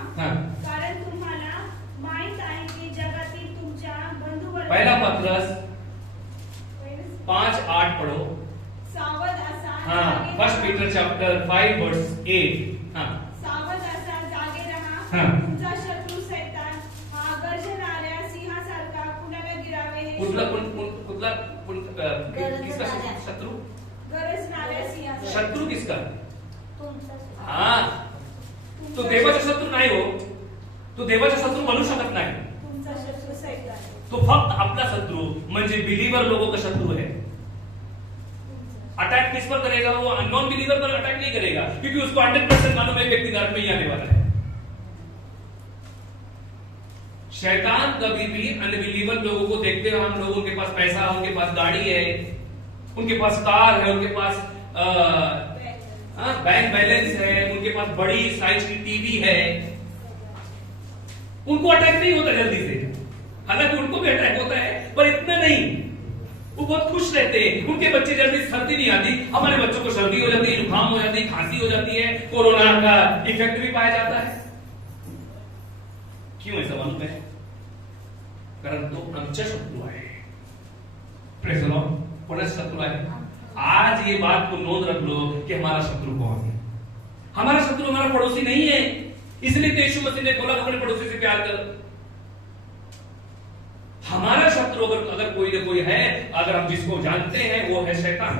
कारण तुम्हाला माहित आहे की जगातील तुमच्या बंधुवर्ग पहला पतरस 5:8 पढ़ो। सावध असा फर्स्ट पीटर चैप्टर 5:8। सावध असा जागे रहा, हाँ। तुमचा शत्रू सैतान हा गर्जणाऱ्या सिंहासारखा कुणाला गिरावे हे किसका शत्रु? गरजणाऱ्या सिंहासारखा। शत्रु किसका? तो देवाचा शत्रू नाही हो, तो देवाचा शत्रू बनू शकत नाही। तुमचा शत्रू सैतान, तो फक्त अपना शत्रु म्हणजे बिलीवर लोगों का शत्रु है। अटैक किस पर करेगा? वो अननोन बिलीवर पर अटैक नहीं करेगा, क्योंकि उसको 100% मालूम है व्यक्ति नरक में ही आने वाला है। शैतान कभी भी अनबिलीवर लोगों को देखते हुए, हम लोगों के पास पैसा, उनके पास गाड़ी है, उनके पास कार है, उनके पास बैंक बैलेंस है, उनके पास बड़ी साइज की टीवी है, उनको अटैक नहीं होता जल्दी से। हालांकि उनको भी अटैक होता है पर इतना नहीं, वो बहुत खुश रहते हैं। उनके बच्चे जल्दी सर्दी नहीं आती, हमारे बच्चों को सर्दी हो जाती है, जुकाम हो जाती है, खांसी हो जाती है, कोरोना का इफेक्ट भी पाया जाता है। क्यों ऐसा मालूम है? कारण तो आमच्या शत्रू आहे। Praise the Lord. कोणाचा शत्रू आहे? आज ये बात को नोंद रख लो कि हमारा शत्रु कौन है। हमारा शत्रु हमारा पड़ोसी नहीं है, इसलिए तो यीशु मसीह ने बोला अपने पड़ोसी से प्यार कर। हमारा शत्रु अगर कोई न कोई है, अगर हम जिसको जानते हैं, वो है शैतान।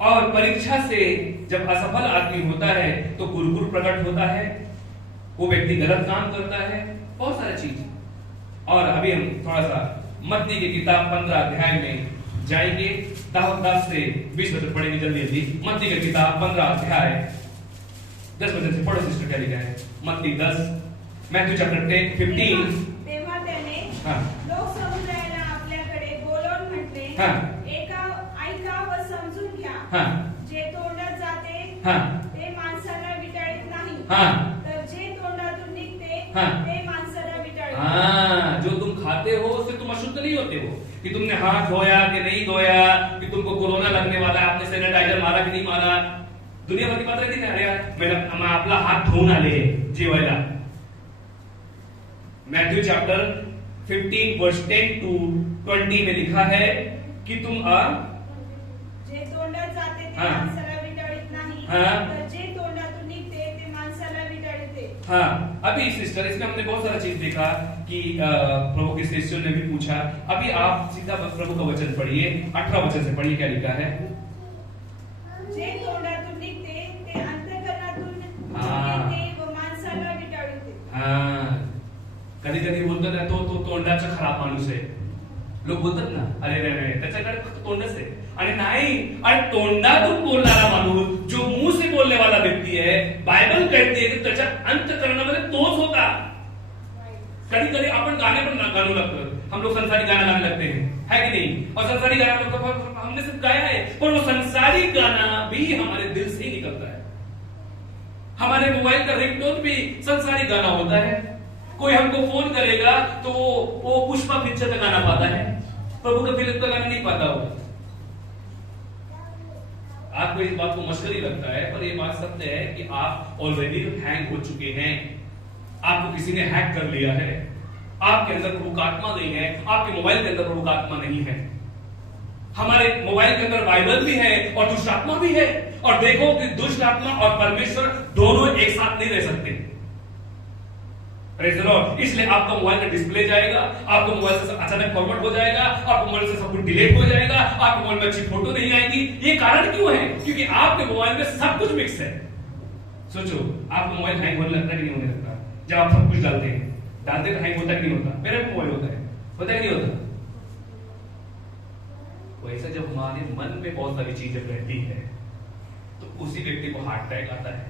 और परीक्षा से जब असफल आदमी होता है तो गुरगुर प्रकट होता है, वो व्यक्ति गलत काम करता है, बहुत सारी चीज। और अभी हम थोड़ा सा मत्ती की किताब 15 अध्याय में जाएंगे, 10 से 20 वचन पढ़ेंगे जल्दी जल्दी। मत्ती की किताब 15 अध्याय 10 वचन से पढ़ो सिस्टर, क्या लिखा है? मत्ती 10, मैथ्यू चैप्टर 15। तेव्हा त्याने लोक समुदायाला आपल्याकडे बोलावून म्हटले, ऐका व समजून घ्या, जे तोंडात जाते ते माणसाला विटाळीत नाही, तर जे तोंडातून निघते ते माणसाला विटाळीत। जो तुम खाते हो उससे तुम अशुद्ध नहीं होते हो, कि तुमने हाथ धोया कि नहीं धोया, कि तुमको कोरोना लगने वाला है, आपने सैनिटाइजर मारा कि नहीं मारा। दुनिया भर की बात रहती ना, यार आपला हात धुवून आले जेवायला। मैथ्यू चैप्टर 15 वर्स 10 to 20 में लिखा है कि तुम जे तोंडात जाते ते माणसाला विटाळीत नाही, तर जे तोंडातून निघते ते माणसाला विटाळीते। अभी सिस्टर, इसमें हमने बहुत सारा चीज देखा कि प्रभु के शिष्यों ने भी पूछा। अभी आप सीधा प्रभु का वचन पढ़िए, 18 वचन से पढ़िए, क्या लिखा है? जे तोंडातून निघते ते अंतःकरणातून येते व माणसाला विटाळीते। कधी कधी बोलतात ना, तो तोंडाचा खराब माणूस आहे, लोक बोलतात ना, अरे नाही त्याच्याकडे फक्त तोंडच आहे। आणि नाही, आणि तोंडातून बोलणारा माणूस, जो मुंह से बोलने वाला व्यक्ति है, बाइबल कहती है कि त्याच्या अंतःकरणामध्ये तोच होता। कभी कभी अपन गाने पर गाने लगते हैं, हम लोग संसारी गाना गाने लगते हैं, है कि नहीं? और संसारी गाना हमने सिर्फ गाया है, पर वो संसारी गाना भी हमारे दिल से ही निकलता है। हमारे मोबाइल का रिंगटोन भी संसारी गाना होता है। कोई हमको फोन करेगा तो वो पुष्पा पिक्चर का गाना पाता है, प्रभु का फिल्म का गाना नहीं पाता हो। आपको इस बात को मस्करी लगता है, पर ये बात सत्य है कि आप ऑलरेडी हैंग हो चुके हैं। आपको किसी ने हैक कर लिया है, आपके अंदर प्रभु का आत्मा नहीं है, आपके मोबाइल के अंदर प्रभु का आत्मा नहीं है। हमारे मोबाइल के अंदर बाइबल भी है और दुष्ट आत्मा भी है। और देखो कि दुष्ट आत्मा और परमेश्वर दोनों एक साथ नहीं रह सकते। Praise the Lord. इसलिए आपका मोबाइल का डिस्प्ले जाएगा, आपको मोबाइल से अचानक फॉरवर्ड हो जाएगा, आपको मोबाइल से सब कुछ डिलीट हो जाएगा, आपके मोबाइल में अच्छी फोटो नहीं आएगी। ये कारण क्यों है? क्योंकि आपके मोबाइल में सब कुछ मिक्स है। सोचो, आपको मोबाइल हैंग होने लगता है कि नहीं होने लगता? जब आप सब कुछ डालते हैं तो हैंग होता है कि नहीं होता? मेरा मोबाइल होता है कि नहीं होता? वैसा जब हमारे मन में बहुत सारी चीजें रहती है तो उसी व्यक्ति को हार्ट अटैक आता है,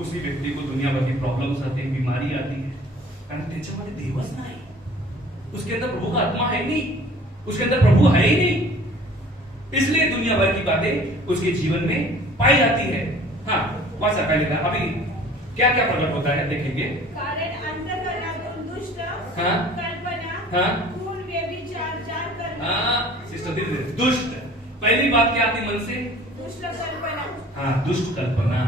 उसी व्यक्ति को दुनिया भर की प्रॉब्लम्स आती है, बीमारी आती है, कारण त्याच्यामध्ये देवच नाही, उसके अंदर प्रभु का आत्मा है नहीं, उसके अंदर प्रभु है ही नहीं, इसलिए दुनिया भर की बातें उसके जीवन में पाई जाती है। हाँ, वाचा काय लिखा अभी क्या क्या प्रकट होता है देखेंगे। कारण अंतःकरणातून दुष्ट हाँ कल्पना, हाँ खून, व्यभिचार, जार करना। हाँ सिस्टर धीरे, दुष्ट, पहली बात क्या आती मन से? दुष्ट कल्पना। हाँ, दुष्ट कल्पना,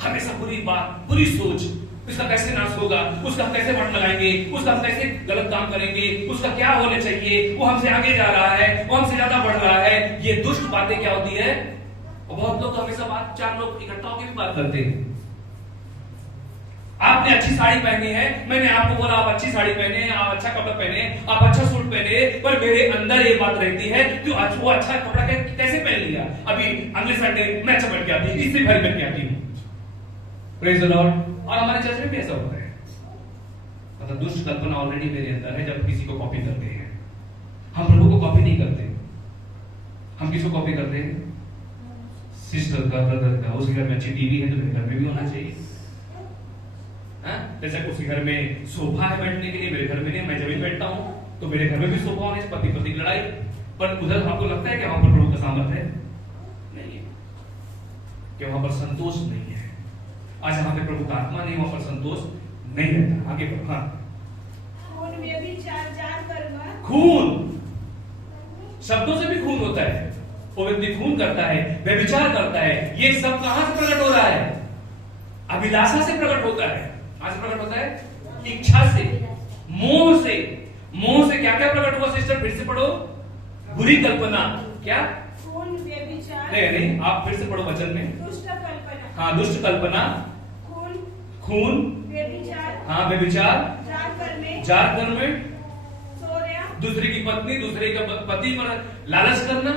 हमेशा बुरी बात, बुरी सोच, उसका कैसे नाश होगा, उसका कैसे वट लगाएंगे, उसका कैसे गलत काम करेंगे, उसका क्या होने चाहिए, वो हमसे आगे जा रहा है, वो हमसे ज्यादा बढ़ रहा है, ये दुष्ट बातें क्या होती है। और बहुत लोग हमेशा बात, 4 लोग इकट्ठा होकर भी बात करते हैं। आपने अच्छी साड़ी पहनी है, मैंने आपको बोला आप अच्छी साड़ी पहने, आप अच्छा कपड़ा पहने, आप अच्छा सूट पहने, पर मेरे अंदर ये बात रहती है कि वो अच्छा कपड़ा कैसे पहन लिया। अभी अगले संडे मैं अच्छा पहन के आती हूँ, इससे भरी पहन के आती हूँ। Praise the Lord. और हमारे चर्च में भी ऐसा होता है, मतलब दुष्ट कल्पना ऑलरेडी मेरे अंदर है। जब किसी को कॉपी करते हैं, हम प्रभु को कॉपी नहीं करते, हम किसको कॉपी करते हैं? सिस्टर का, ब्रदर का। उसके घर में अच्छी टीवी है तो मेरे घर में भी होना चाहिए। जैसे उसके घर में सोफा है बैठने के लिए, मेरे घर में नहीं, मैं जब भी बैठता हूँ तो मेरे घर में भी सोफा होने, पति पति की लड़ाई। पर उधर आपको लगता है कि वहां पर प्रभु का सामर्थ है? नहीं है, कि वहां पर संतोष नहीं है। आज जहां पे प्रभु का आत्मा नहीं, वहां पर संतोष नहीं रहता। आगे बढ़ो। हाँ, खून, व्यभिचार, जार करना। खून, शब्दों से भी खून होता है। वो व्यक्ति खून करता है, व्यभिचार करता है, ये सब कहां से प्रकट हो रहा है? अभिलाषा से प्रकट होता है। आज प्रकट होता है इच्छा से, मोह से। मोह से क्या क्या प्रकट हुआ सिस्टर? फिर से पढ़ो। बुरी कल्पना, क्या? खून, व्यभिचार। नहीं, आप फिर से पढ़ो वचन में। दुष्ट कल्पना। हाँ, दुष्ट कल्पना, खून, व्यभिचार। हाँ, व्यभिचार, जार करने, चोरियां, दूसरे की पत्नी, दूसरे का पति पर लालच करना।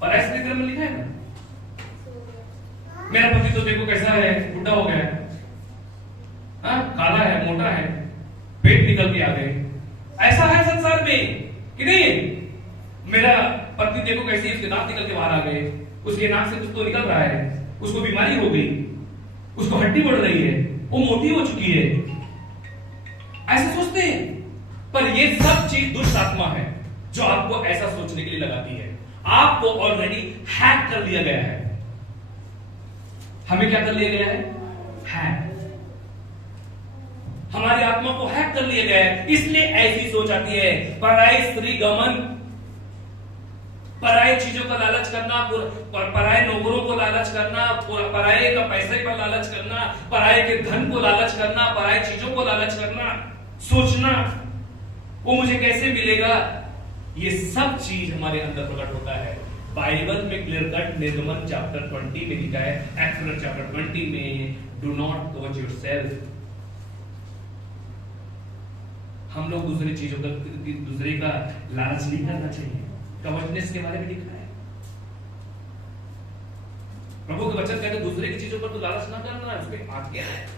और ऐसे क्रम में लिखा है ना, मेरा पति तो देखो कैसा है, बुढ़ा हो गया है, काला है, मोटा है, पेट निकल के आ गए। ऐसा है संसार में कि नहीं? मेरा पति देखो कैसी, उसके दांत निकल के बाहर आ गए, उसके नाक से कुछ तो निकल रहा है, उसको बीमारी हो गई, उसको हड्डी बढ़ रही है, वो मोटी हो चुकी है। ऐसे सोचते हैं, पर ये सब चीज दुष्ट आत्मा है जो आपको ऐसा सोचने के लिए लगाती है। आपको ऑलरेडी हैक कर लिया गया है। हमें क्या कर लिया गया है? हैक। हमारी आत्मा को हैक कर लिया गया है, इसलिए ऐसी सोच आती है। पराई स्त्री गमन, पराई चीजों का लालच करना, पराये नौकरों को लालच करना, पराये का पैसे का लालच करना, पराये के धन को लालच करना, पराये चीजों को लालच करना, सोचना वो मुझे कैसे मिलेगा। ये सब चीज हमारे अंदर प्रकट होता है। बाइबल में क्लियर कट निर्गमन चैप्टर 20 में लिखा है, एक्सोडस चैप्टर 20 में, डू नॉट कवच योरसेल्फ। हम लोग दूसरी चीजों का, दूसरे का लालच नहीं करना चाहिए। कवचनेस के बारे में लिखा है, प्रभु के वचन कहते दूसरे की चीजों पर तो लालच ना करना है। उसके आज्ञा है,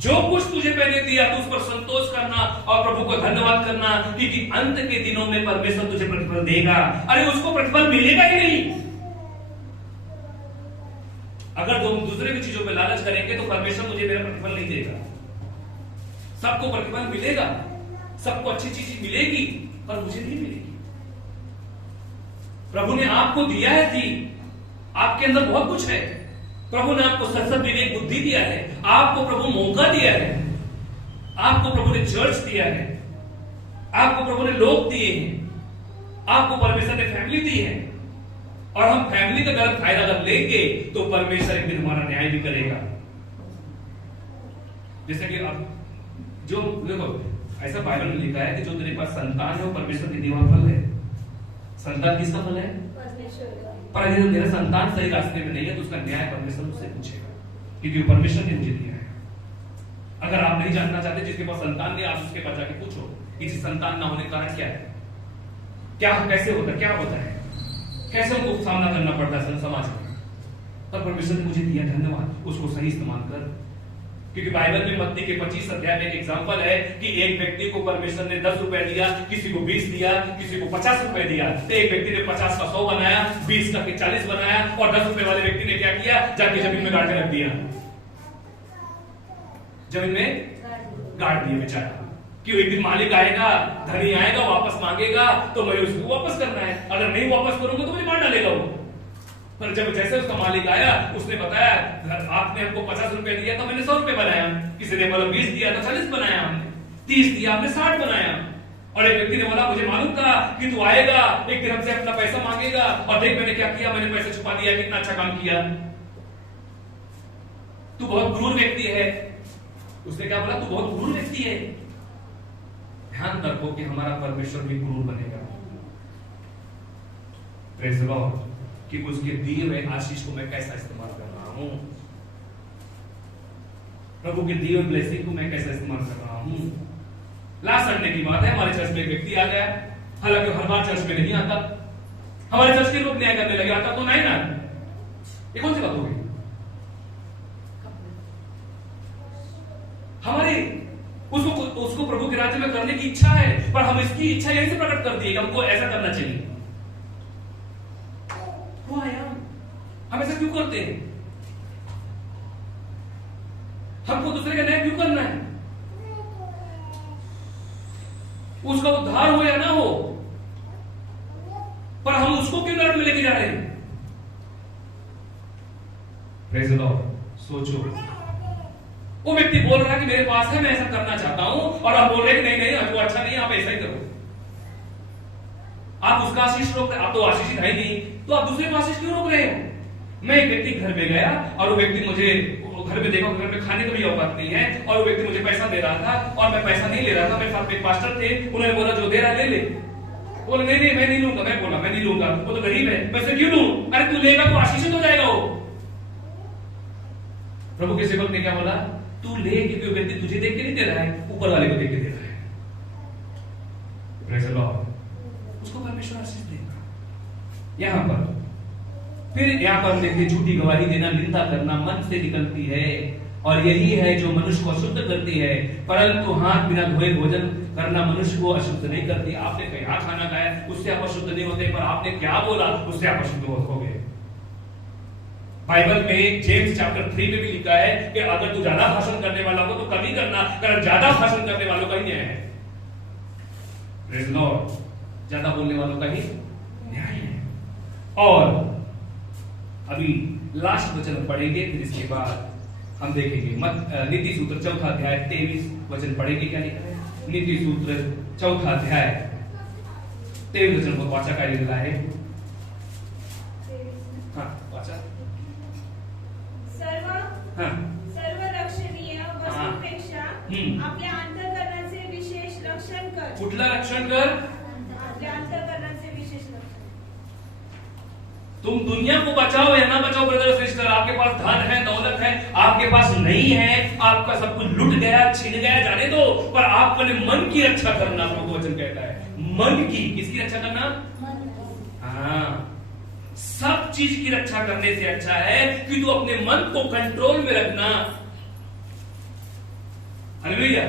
जो कुछ तुझे मैंने दिया तो उस पर संतोष करना और प्रभु को धन्यवाद करना, क्योंकि अंत के दिनों में परमेश्वर तुझे प्रतिफल देगा। अरे उसको प्रतिफल मिलेगा ही नहीं। अगर तुम दूसरे की चीजों पे लालच करेंगे तो परमेश्वर मुझे मेरा प्रतिफल नहीं देगा। सबको प्रतिफल मिलेगा, सबको अच्छी चीज मिलेगी, पर मुझे नहीं मिलेगी। प्रभु ने आपको दिया है थी, आपके अंदर बहुत कुछ है। प्रभु ने आपको सत्सद विवेक बुद्धि दिया है, आपको प्रभु मौका दिया है, आपको प्रभु ने चर्च दिया है, आपको प्रभु ने लोग दिए हैं, आपको परमेश्वर ने फैमिली दी है। और हम फैमिली का गलत फायदा अगर लेंगे तो परमेश्वर एक दिन हमारा न्याय भी करेगा। जैसे कि अब जो देखो, ऐसा बाइबल में लिखा है कि जो तेरे पास संतान है वो परमेश्वर के दिया हुआ फल है। संतान किसका फल है? पर यदि मेरा संतान सही रास्ते में नहीं है तो उसका न्याय परमेश्वर मुझसे पूछेगा, क्योंकि वो परमेश्वर ने मुझे दिया है। अगर आप नहीं जानना चाहते जिसके पास संतान नहीं, आप उसके पास जाके पूछो कि संतान ना होने का कारण क्या है, क्या कैसे होता है, क्या होता है। कैसे उनको सामना करना पड़ता है समाज में, पर परमेश्वर ने मुझे दिया, धन्यवाद, उसको सही इस्तेमाल कर। क्योंकि बाइबल में मत्ती के 25 अध्याय में एक एग्जांपल है कि एक व्यक्ति को परमेश्वर ने 10 रुपए दिया, किसी को 20 दिया, किसी को 50 रुपए दिया। तो एक व्यक्ति ने 50 का 100 बनाया, 20 का 40 बनाया, और 10 रुपए वाले व्यक्ति ने क्या किया, जाके जमीन में गाड़ के रख दिया, जमीन में गाड़ दिया बेचारा। कि एक दिन मालिक आएगा, धनी आएगा, वापस मांगेगा तो मुझे उसको वापस करना है, अगर नहीं वापस करूंगा तो मुझे मार डालेगा वो। पर जब जैसे उसका मालिक आया, उसने बताया आपने हमको 50 रुपए दिया तो मैंने 100 रुपए बनाया, किसी ने बोला 20 दिया तो 40 बनाया, हमने 30 दिया हमने 60 बनाया। और एक व्यक्ति ने बोला मुझे मालूम था कि तू आएगा, एक दिन हमसे अपना पैसा मांगेगा, और देख मैंने क्या किया, मैंने पैसा छुपा दिया, कितना अच्छा काम किया, तू बहुत क्रूर व्यक्ति है। उसने क्या बोला, तू बहुत क्रूर व्यक्ति है। ध्यान रखो कि हमारा परमेश्वर भी क्रूर बनेगा। प्रेज़ द लॉर्ड, कि उसके दिए हुए आशीष को मैं कैसा इस्तेमाल कर रहा हूं, प्रभु के दिए हुए ब्लेसिंग को मैं कैसा इस्तेमाल कर रहा हूं। लास्ट संडे की बात है, हमारे चर्च में एक व्यक्ति आ गया, हालांकि हर बार चर्च में नहीं आता, हमारे चर्च के लोग न्याय करने लगे, आता तो नहीं ना, ये कौन सी बात होगी। हमारी उसको प्रभु के राज्य में करने की इच्छा है, पर हम इसकी इच्छा यहीं से प्रकट कर दिए, हमको ऐसा करना चाहिए। हम ऐसा क्यों करते हैं, हमको दूसरे का न्याय क्यों करना है, उसका उद्धार हो या ना हो, पर हम उसको क्यों नरक में लेके जा रहे हैं। प्रेज़ द लॉर्ड, सोचो, वो व्यक्ति बोल रहा है कि मेरे पास है, मैं ऐसा करना चाहता हूं, और आप बोल रहे कि नहीं नहीं हमको अच्छा नहीं, आप ऐसा ही करो। आप उसका आशीष रोक रहे, आप तो आशीषित है नहीं, तो आप दूसरे को आशीष क्यों रोक रहे हो। मैं एक व्यक्ति घर में गया, और वो व्यक्ति मुझे घर में देखा, घर में खाने का भी औकात नहीं है, और वो व्यक्ति मुझे पैसा दे रहा था, और मैं पैसा नहीं ले रहा था। मेरे साथ एक पास्टर थे, उन्होंने बोला जो दे रहा है ले ले, बोला नहीं नहीं मैं नहीं लूंगा, मैं बोला मैं नहीं लूंगा, वो तो गरीब है, मैं उसे क्यों लूं, अरे तू लेगा तो आशीषित हो जाएगा वो। प्रभु के सेवक ने क्या बोला, तू ले, क्योंकि वो व्यक्ति तुझे देख के नहीं दे रहा है, ऊपर वाले को देख के दे रहा है। प्रेज़ द लॉर्ड, उसको परमेश्वर आशीष देगा। यहां पर फिर यहां पर देखिए, झूठी गवाही देना, निंदा करना मन से निकलती है, और यही है जो मनुष्य को अशुद्ध करती है, परंतु हाथ बिना धोए भोजन करना मनुष्य को अशुद्ध नहीं करती। आपने क्या खाना खाया उससे आप अशुद्ध नहीं होते, पर आपने क्या बोला उससे आप अशुद्ध हो गए। बाइबल में जेम्स चैप्टर 3 में भी लिखा है कि अगर तू ज्यादा भाषण करने वाला हो तो कम ही करना, कारण ज्यादा भाषण करने वालों का ही न्याय है। प्रेज़ द लॉर्ड, ज्यादा बोलने वालों का ही न्याय है। और अभी लास्ट वचन पढ़ेंगे, फिर इसके बाद हम देखेंगे नीति सूत्र 4 अध्याय 23 वचन पढ़ेंगे। क्या लिखा है, नीति सूत्र 4 अध्याय 23 वचन को वाचा कार्य मिला है। हाँ वाचा, सर्वरक्षणीय वस्तूपेक्षा आपल्या अंतःकरणाचे विशेष रक्षण कर। कुठलं रक्षण कर, आपल्या अंतःकरणाचे विशेष रक्षण। तुम दुनिया को बचाओ या ना बचाओ ब्रदर सिस्टर, आपके पास धन है, दौलत है, आपके पास नहीं है, आपका सब कुछ लुट गया, छीन गया, जाने दो, पर आप अपने मन की रक्षा करना। प्रभु वचन कहता है मन की, किसकी रक्षा करना, हाँ, सब चीज की रक्षा करने से अच्छा है कि तू अपने मन को कंट्रोल में रखना। हालेलुया,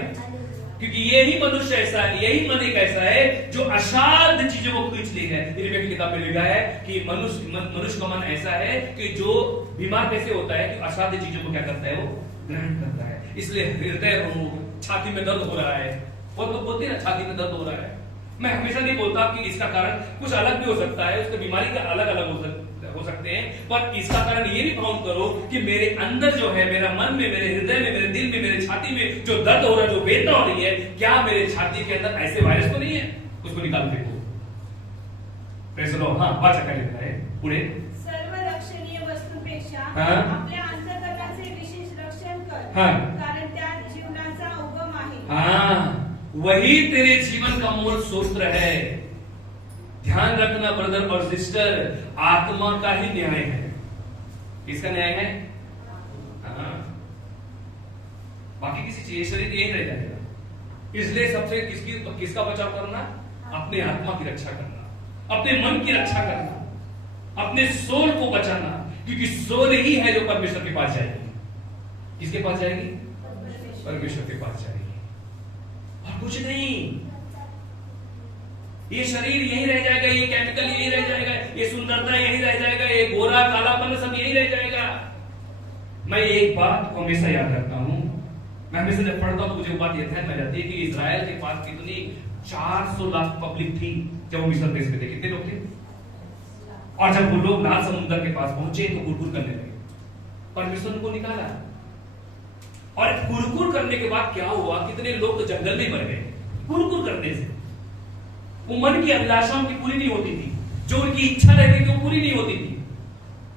क्योंकि यही मनुष्य ऐसा है, यही मन एक ऐसा है जो असाध्य चीजों को खींच लेगा। यिर्मयाह की किताब में लिखा है कि मनुष्य का मन ऐसा है कि जो बीमार कैसे होता है कि असाध्य चीजों को क्या करता है, वो ग्रहण करता है। इसलिए हृदय रोग, छाती में दर्द हो रहा है, बहुत लोग बोलते हैं ना छाती में दर्द हो रहा है। मैं हमेशा नहीं बोलता कि इसका कारण कुछ अलग भी हो सकता है, उसकी बीमारी का अलग अलग हो सकते हैं, पर इसका कारण ये भी फाउंड करो कि मेरे अंदर जो है, मेरा मन में, मेरे हृदय में, मेरे दिल में, मेरे छाती में जो दर्द हो रहा है, जो वेदना हो रही है, क्या मेरे छाती के अंदर ऐसे वायरस तो नहीं है, उसको निकाल फेंको। प्रेज़ द लॉर्ड, हाँ वाचा काय लिखा है पुढे, सर्वरक्षणीय वस्तूपेक्षा आपल्या अंतःकरणाचे विशेष रक्षण कर, कारण त्यात जीवनाचा उगम आहे। हाँ, वही तेरे जीवन का मूल सूत्र है। ध्यान रखना ब्रदर और सिस्टर, आत्मा का ही न्याय है। किसका न्याय है, बाकी किसी चीज, शरीर यही रह जाएगा। इसलिए सबसे किसका बचाव करना, अपने आत्मा की रक्षा करना, अपने मन की रक्षा करना। अपने सोल को बचाना, क्योंकि सोल ही है जो परमेश्वर के पास जाएगी। किसके पास जाएगी? परमेश्वर के पास जाएगी, और कुछ नहीं। ये शरीर यही रह जाएगा, ये केमिकल यही रह जाएगा, ये सुंदरता यही रह जाएगा, ये गोरा कालापन सब यही रह जाएगा। मैं एक बात को हमेशा याद रखता हूं, मैं हमेशा जब पढ़ता हूं तो मुझे वो बात ध्यान में जाती है कि इजराइल के पास कितनी 400 लाख पब्लिक थी जब वो मिस्र देश में थे। कितने लोग थे? और जब वो लोग लाल समुद्र के पास पहुंचे तो कुरकुर करने लगे, परमेश्वर ने उनको निकाला। और कुरकुर करने के बाद क्या हुआ? कितने लोग तो जंगल में मर गए कुरकुर करने से। वो मन की अभिलाषा उनकी पूरी नहीं होती थी, जो उनकी इच्छा रहती थी वो पूरी नहीं होती थी,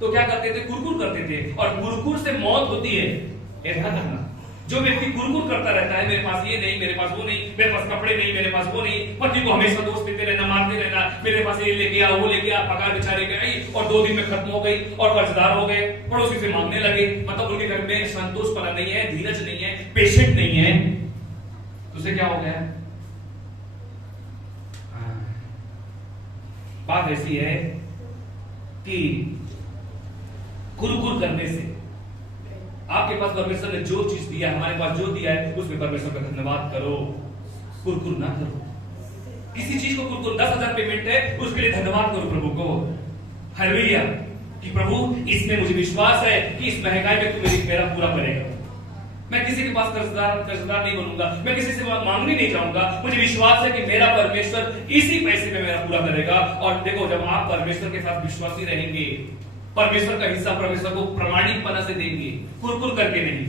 तो क्या करते थे? कुरकुर करते थे। और कुरकुर से मौत होती है। ध्यान रखना, जो व्यक्ति कुरकुर करता रहता है, मेरे पास ये नहीं, मेरे पास वो नहीं, मेरे पास कपड़े नहीं, मेरे पास वो नहीं, पति को हमेशा दोष देते रहना, मारते रहना, मेरे पास ये लेके आ, वो लेके आ, पगार बेचारे के आई और 2 दिन में खत्म हो गई और कर्जदार हो गए, पड़ोसी से मांगने लगे, मतलब उनके घर में संतोष पना नहीं है, धीरज नहीं है, पेशेंट नहीं है, तो उसे क्या हो गया? बात ऐसी है कि कुरकुर करने से आपके पास परमेश्वर ने जो चीज दिया, हमारे पास जो दिया है, उसमें परमेश्वर का धन्यवाद करो, कुरकुर ना करो। किसी चीज को कुरकुर, 10,000 पेमेंट है, उसके लिए धन्यवाद करो प्रभु को, हालेलुया, कि प्रभु इसमें मुझे विश्वास है कि इस महंगाई में तू मेरा पूरा करेगा। मैं किसी के पास कर्जदार नहीं बनूंगा, मैं किसी से मांगने नहीं जाऊंगा, मुझे विश्वास है कि मेरा परमेश्वर इसी पैसे में मेरा पूरा करेगा। और देखो, जब आप परमेश्वर के साथ विश्वासी रहेंगे, परमेश्वर का हिस्सा परमेश्वर को प्रामाणिकपना से देंगे, कुरकुर करके नहीं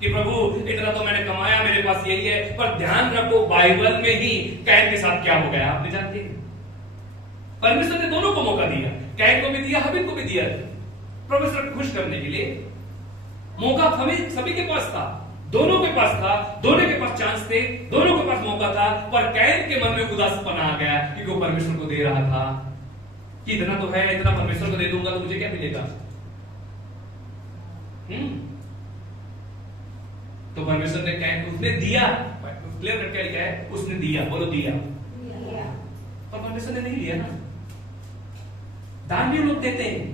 कि प्रभु इतना तो मैंने कमाया, मेरे पास यही है। पर ध्यान रखो, बाइबल में ही कैन के साथ क्या हो गया आपने जानते हैं? परमेश्वर ने दोनों को मौका दिया, कैन को भी दिया, हाबिल को भी दिया, परमेश्वर को खुश करने के लिए। मौका हमें सभी के पास था, दोनों के पास था, दोनों के पास चांस थे, दोनों के पास मौका था। पर कैन के मन में उदासीपना आ गया क्योंकि वो परमेश्वर को दे रहा था कि इतना तो है, इतना परमेश्वर को दे दूंगा तो मुझे क्या मिलेगा? तो परमेश्वर ने कैन को उसने दिया, क्लियर करके लिखा है, उसने दिया, बोलो दिया, पर परमेश्वर ने नहीं लिया ना। दान भी लोग देते हैं,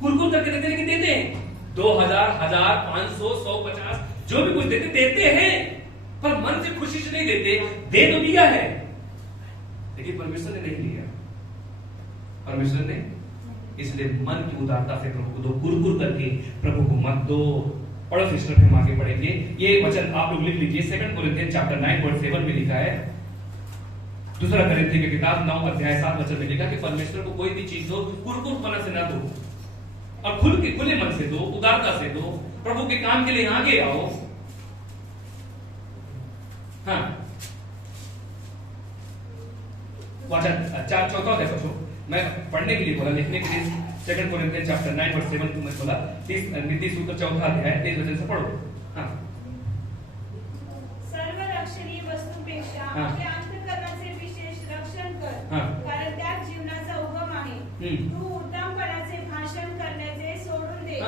कुरकुर करके देते, लेकिन देते हैं 2000, 1000, 500, 100, 50 जो भी कुछ देते हैं, पर मन से खुशी से नहीं देते। दे तो दिया है, लेकिन परमेश्वर ने नहीं लिया। परमेश्वर ने इसलिए मन की उदारता से प्रभु को दो, कुरकुर करके प्रभु को मत दो। पढ़ो सिस्टर, हम आगे पढ़ेंगे। ये वचन आप लोग लिख लीजिए, 2 कोरिन्थियंस चैप्टर 9 वर्स 7 में लिखा है। 2 कोरिन्थियों की किताब 9 अध्याय 7 वचन में लिखा कि परमेश्वर को कोई भी चीज दो, कुरकुरपना से ना दो, और खुले मन से दो, उदारता से दो, प्रभु के काम के लिए आगे आओ। हाँ, वचन 4 देखो, मैं पढ़ने के लिए बोला, लिखने के लिए 2 कोरिन्थियंस चैप्टर 9 वर्स 7 को मैं बोला। नीति सूत्र 4 अध्याय 23 वचन से पढ़ो। हाँ, सर्वरक्षणीय वस्तूपेक्षा आपल्या अंतःकरणाचे विशेष रक्षण कर, कारण त्यात जीवनाचा उगम आहे। तू उत्तमपणाचे भाषण करण्याचे सोडून दे।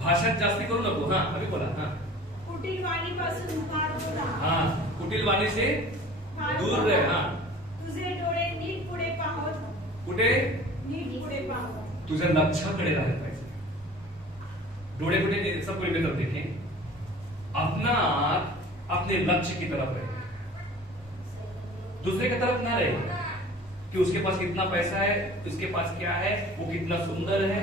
भाषण जास्ती करू नको। हाँ, अभी बोला। हाँ, कुटिल वाणीपासून दूर राहा। हाँ, कुटिल वाणी से दूर रहे। हाँ, तुझे डोळे नीट पुढे पाहत, कुठे नीट पुढे पाहत, तुझ्या लक्ष्याकडे राहायला पाहिजे। डोळे कुठे? सब कोई मेरी तरफ देखें, अपना अपने लक्ष्य की तरफ रहे, दूसरे की तरफ ना रहे कि उसके पास कितना पैसा है, उसके पास क्या है, वो कितना सुंदर है।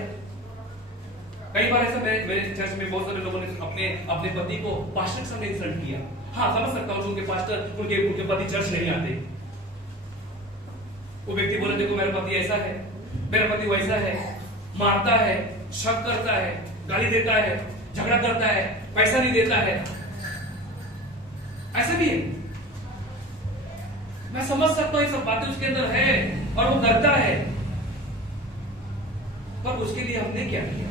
कई बार ऐसा मेरे चर्च में बहुत सारे लोगों ने अपने पति को पास्टर के सामने इंसल्ट किया। हाँ, समझ सकता हूँ, उनके पास्टर उनके पति चर्च नहीं आते। वो व्यक्ति बोले, देखो मेरा पति ऐसा है, मेरा पति वैसा है, मारता है, शक करता है, गाली देता है, झगड़ा करता है, पैसा नहीं देता है। ऐसा भी है, मैं समझ सकता हूँ, ये सब बातें उसके अंदर है और वो करता है, पर उसके लिए हमने क्या किया?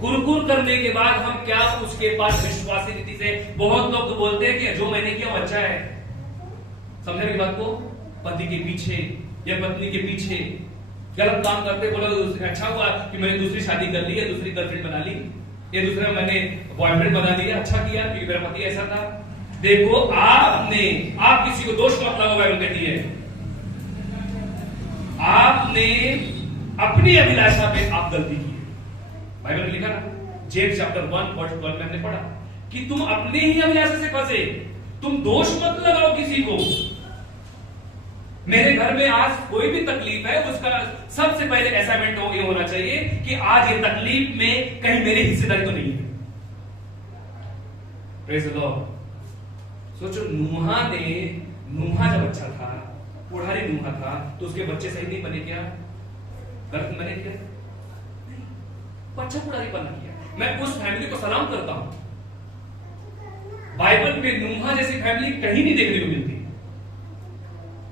कुरकुर करने के बाद हम क्या उसके पास विश्वासी रीति से? बहुत लोग तो बोलते हैं कि जो मैंने किया वो अच्छा है। समझे मेरी बात को? पति के पीछे या पत्नी के पीछे गलत काम करते, बोलो अच्छा हुआ कि मैंने दूसरी शादी कर ली, या दूसरी गर्लफ्रेंड बना ली, या दूसरा मैंने बॉयफ्रेंड बना लिया, अच्छा किया क्योंकि मेरा पति ऐसा था। देखो, आप किसी को दोष मत लगाओ, बाइबल कहती है आपने अपनी अभिलाषा पे आप गलती की है। बाइबल में लिखा ना, जेम्स चैप्टर 1 वर्स 12 में हमने पढ़ा कि तुम अपनी ही अभिलाषा से फंसे, तुम दोष मत लगाओ किसी को। मेरे घर में आज कोई भी तकलीफ है, उसका सबसे पहले असाइनमेंट ये होना चाहिए कि आज ये तकलीफ में कहीं मेरी हिस्सेदारी तो नहीं है। Praise the Lord. सोचो, नूहा जब बच्चा था, पुढ़ारी नूहा था, तो उसके बच्चे सही नहीं बने क्या? गलत बने क्या? नहीं, बच्चा पुढ़ारी बना किया। मैं उस फैमिली को सलाम करता हूं। बाइबल में नूहा जैसी फैमिली कहीं नहीं देखने को मिलती।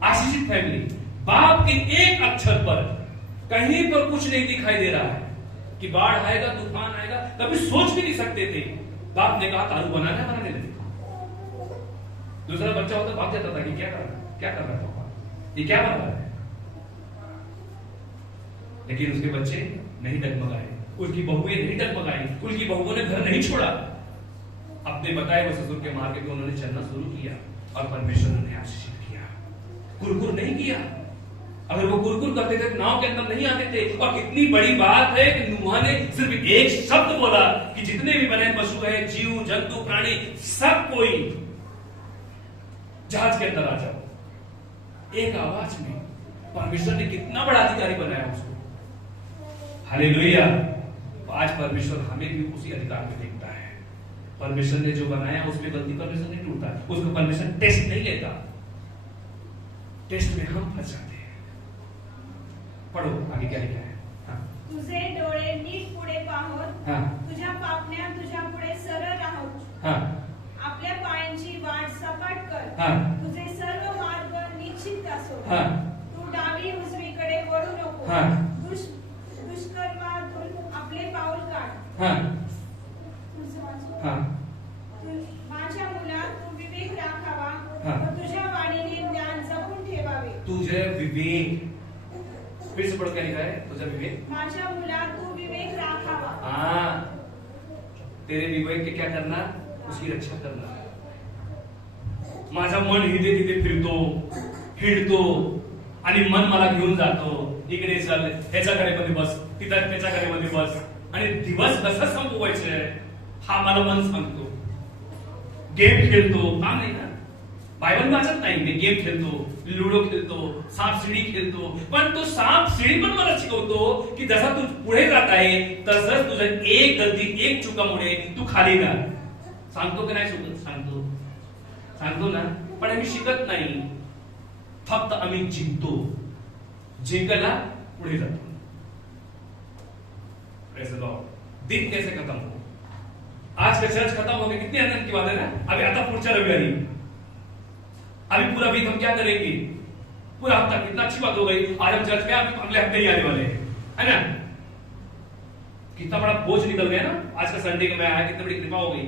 आशीषित फैमिली, बाप के एक अक्षर पर कहीं पर कुछ नहीं दिखाई दे रहा है कि बाढ़ आएगा, तूफान आएगा, कभी सोच भी नहीं सकते थे। बाप ने कहा तारू बनाने लगे। दूसरा बच्चा होता भाग जाता था कि क्या कर रहा है, ये क्या बन रहा है। लेकिन उसके बच्चे नहीं डगमगाए, उसकी बहुएं नहीं डगमगाई, उसकी बहुओं ने घर नहीं छोड़ा। अपने बताए वो ससुर के मार्ग पे उन्होंने चलना शुरू किया और परमेश्वर ने आशीषित किया। कुरकुर नहीं किया। अगर वो कुरकुर करते थे तो नाव के अंदर नहीं आते थे। और कितनी बड़ी बात है कि नूहा ने सिर्फ एक शब्द बोला कि जितने भी बने पशु है, जीव जंतु प्राणी, सब कोई जहाज के अंदर आ जाओ। एक आवाज में परमेश्वर ने कितना बड़ा अधिकारी बनाया उसको। हालेलुया। आज परमेश्वर हमें भी उसी अधिकार में देखता है। परमेश्वर ने जो बनाया उसमें गलती परमेश्वर नहीं ढूंढता, उसको परमेश्वर टेस्ट नहीं लेता। टेस्ट में हम फंस जाते हैं। पढ़ो आगे क्या लिखा है। हाँ। तुझे डोळे नीट पुढे पाहून, हाँ। तुझ्या पापण्या तुझ्या पुढे सरळ राहून, हाँ। आपल्या पायांची वाट सपाट कर, हाँ। तुझे सर्व मार्ग निश्चित असो, हाँ। तू डावी उजवीकडे वळू नको, हाँ। दुष्कर्मातून आपले पाऊल काढ। हाँ। हाँ। माझ्या मुला तू विवेक राखावा, हाँ। व तुझ्या वाणीने ज्ञान जपून ठेवावे। तुझे विवेक, फिर से पढ़ क्या लिखा है? तुझे विवेक, माझ्या मुला तू विवेक राखावा। हाँ, तेरे विवेक के क्या करना? उसकी रक्षा करना। माझा मन हिदे तिथे फिरतो, हिंडतो आणि मन मला घेऊन जातो, इकडे चल, ह्याच्या गाडीमध्ये बस, तिथं त्याच्या गाडीमध्ये बस, आणि दिवस कसा संपवायचे हा मला मन सांगतो। गेम खेळतो, काम नाही ना, बायबल वाचत नाही, मी गेम खेळतो, लुडो खेळतो, सांप सीडी खेळतो, पण तो सांप सीडी पण मला शिकवतो की जसा तू पुढे जात आहे तसंच तुझं एक गलती, एक चुकामुळे तू खाली जा। सांगतो की नाही सांगतो ना, पण आम्ही शिकत नाही, फक्त आम्ही जिंकतो, जिंकायला पुढे जातो। Praise the Lord. दिन कैसे खत्म हो? आज का चर्च खत्म हो गया, कितनी आनंद की बात है ना। अभी आता पुढच्या रविवारी, अभी पूरा वीक हम क्या करेंगे? पूरा हफ्ता, कितना अच्छी बात हो गई। आज हम चर्च में, अगले हफ्ते ही आने वाले हैं, है ना। कितना बड़ा बोझ निकल गया ना। आज का संडे का मैं आया, कितनी बड़ी कृपा हो गई।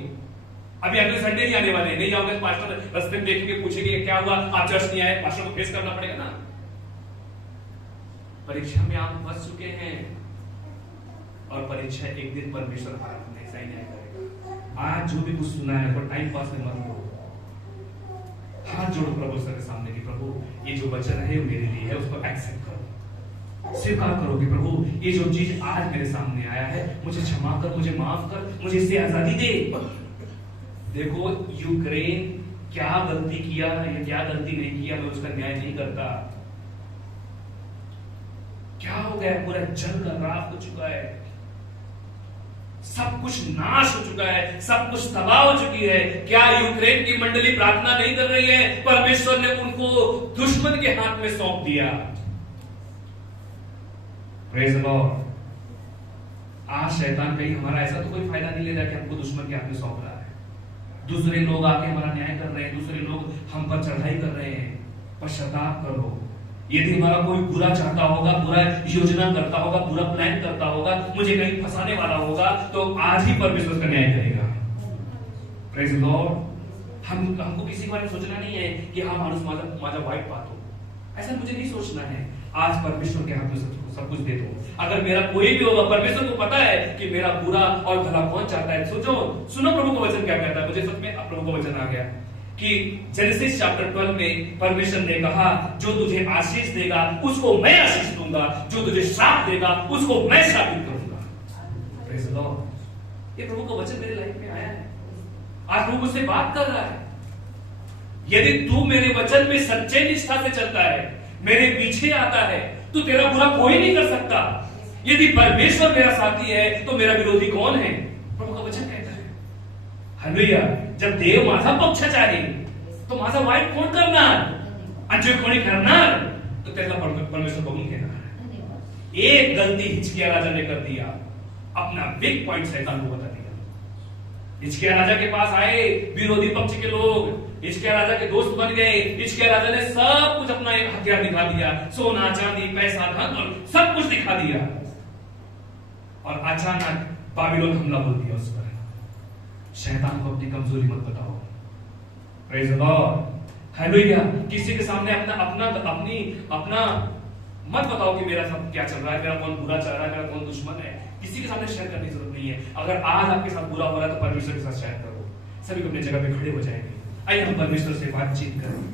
अभी अगले संडे नहीं आने वाले, नहीं आओगे तो पास्टर रास्ते में देखेंगे, पूछेंगे क्या हुआ, आप चर्च नहीं आए, पास्टर को फेस करना पड़ेगा ना। परीक्षा में आप फंस चुके हैं और परीक्षा एक दिन परमेश्वर हमारा ऐसा ही नहीं करेगा। आज जो भी कुछ सुना है पर टाइम पास में मत करो। हाथ जोड़ो प्रभु सर के सामने कि प्रभु ये जो वचन है वो मेरे लिए है, उसको एक्सेप्ट करो, स्वीकार करो कि प्रभु ये जो चीज आज मेरे सामने आया है, मुझे क्षमा कर, मुझे माफ कर, मुझे इससे आजादी दे। देखो यूक्रेन क्या गलती किया या क्या गलती नहीं किया, मैं उसका न्याय नहीं करता। क्या हो गया, पूरा जल का राख हो चुका है, सब कुछ नाश हो चुका है, सब कुछ तबाह हो चुकी है। क्या यूक्रेन की मंडली प्रार्थना नहीं कर रही है? परमेश्वर ने उनको दुश्मन के हाथ में सौंप दिया। Praise the Lord. आज शैतान कहीं हमारा ऐसा तो कोई फायदा नहीं ले रहा कि हमको दुश्मन के हाथ में सौंप रहा है। दूसरे लोग आके हमारा न्याय कर रहे हैं, दूसरे लोग हम पर चढ़ाई कर रहे हैं। पश्चाताप करो। यदि हमारा कोई बुरा चाहता होगा, बुरा योजना करता होगा, बुरा प्लान करता होगा, मुझे कहीं फंसाने वाला होगा, तो आज ही परमेश्वर का न्याय करेगा। Praise the Lord. हमको किसी के बारे में सोचना नहीं है कि हाँ मानुस माझा वाईट पाहतो, ऐसा मुझे नहीं सोचना है। आज परमेश्वर के हाथ में सब कुछ दे दो। अगर मेरा कोई भी होगा, परमेश्वर को पता है कि मेरा बुरा और भला कौन चाहता है। सोचो, सुनो प्रभु का वचन क्या कहता है। मुझे सच में प्रभु का वचन आ गया कि जेनेसिस चैप्टर 12 में परमेश्वर ने कहा, जो तुझे आशीष देगा उसको मैं आशीष दूंगा, जो तुझे श्राप देगा उसको मैं श्रापित करूंगा। Praise the Lord. ये प्रभु का वचन मेरे लाइफ में आया है। आज प्रभु मुझसे बात कर रहा है। यदि तू मेरे वचन में सच्चे निष्ठा से चलता है, मेरे पीछे आता है, तो तेरा बुरा कोई नहीं कर सकता। यदि परमेश्वर मेरा साथी है तो मेरा विरोधी कौन है? प्रभु का वचन कहता है। हालेलुया। जब देव माझा पक्षाचा आहे तो माझा वाईट कोण करणार आणि जे कोणी करणार तो त्याला परमेश्वर बघून घेणार। एक गलती हिजकिया राजा ने कर दिया, अपना वीक पॉइंट शैतान को बता दिया। हिजकिया राजा के पास आए विरोधी पक्ष के लोग, हिजकिया राजा के दोस्त बन गए। हिजकिया राजा ने सब कुछ अपना एक हथियार दिखा दिया, सोना चांदी पैसा धन सब कुछ दिखा दिया, और अचानक बाबिलोन हमला बोल दिया उस पर। शैतान को अपनी कमजोरी मत बताओ। Praise the Lord. हालेलुया। किसी के सामने अपना मत बताओ कि मेरा सब क्या चल रहा है, मेरा कौन बुरा चल रहा है, मेरा कौन दुश्मन है। किसी के सामने शेयर करने की जरूरत नहीं है। अगर आज आपके साथ बुरा हो रहा है तो परमेश्वर के साथ शेयर करो। सभी को अपनी जगह पे खड़े हो जाएंगे। आइए हम परमेश्वर से बातचीत करें।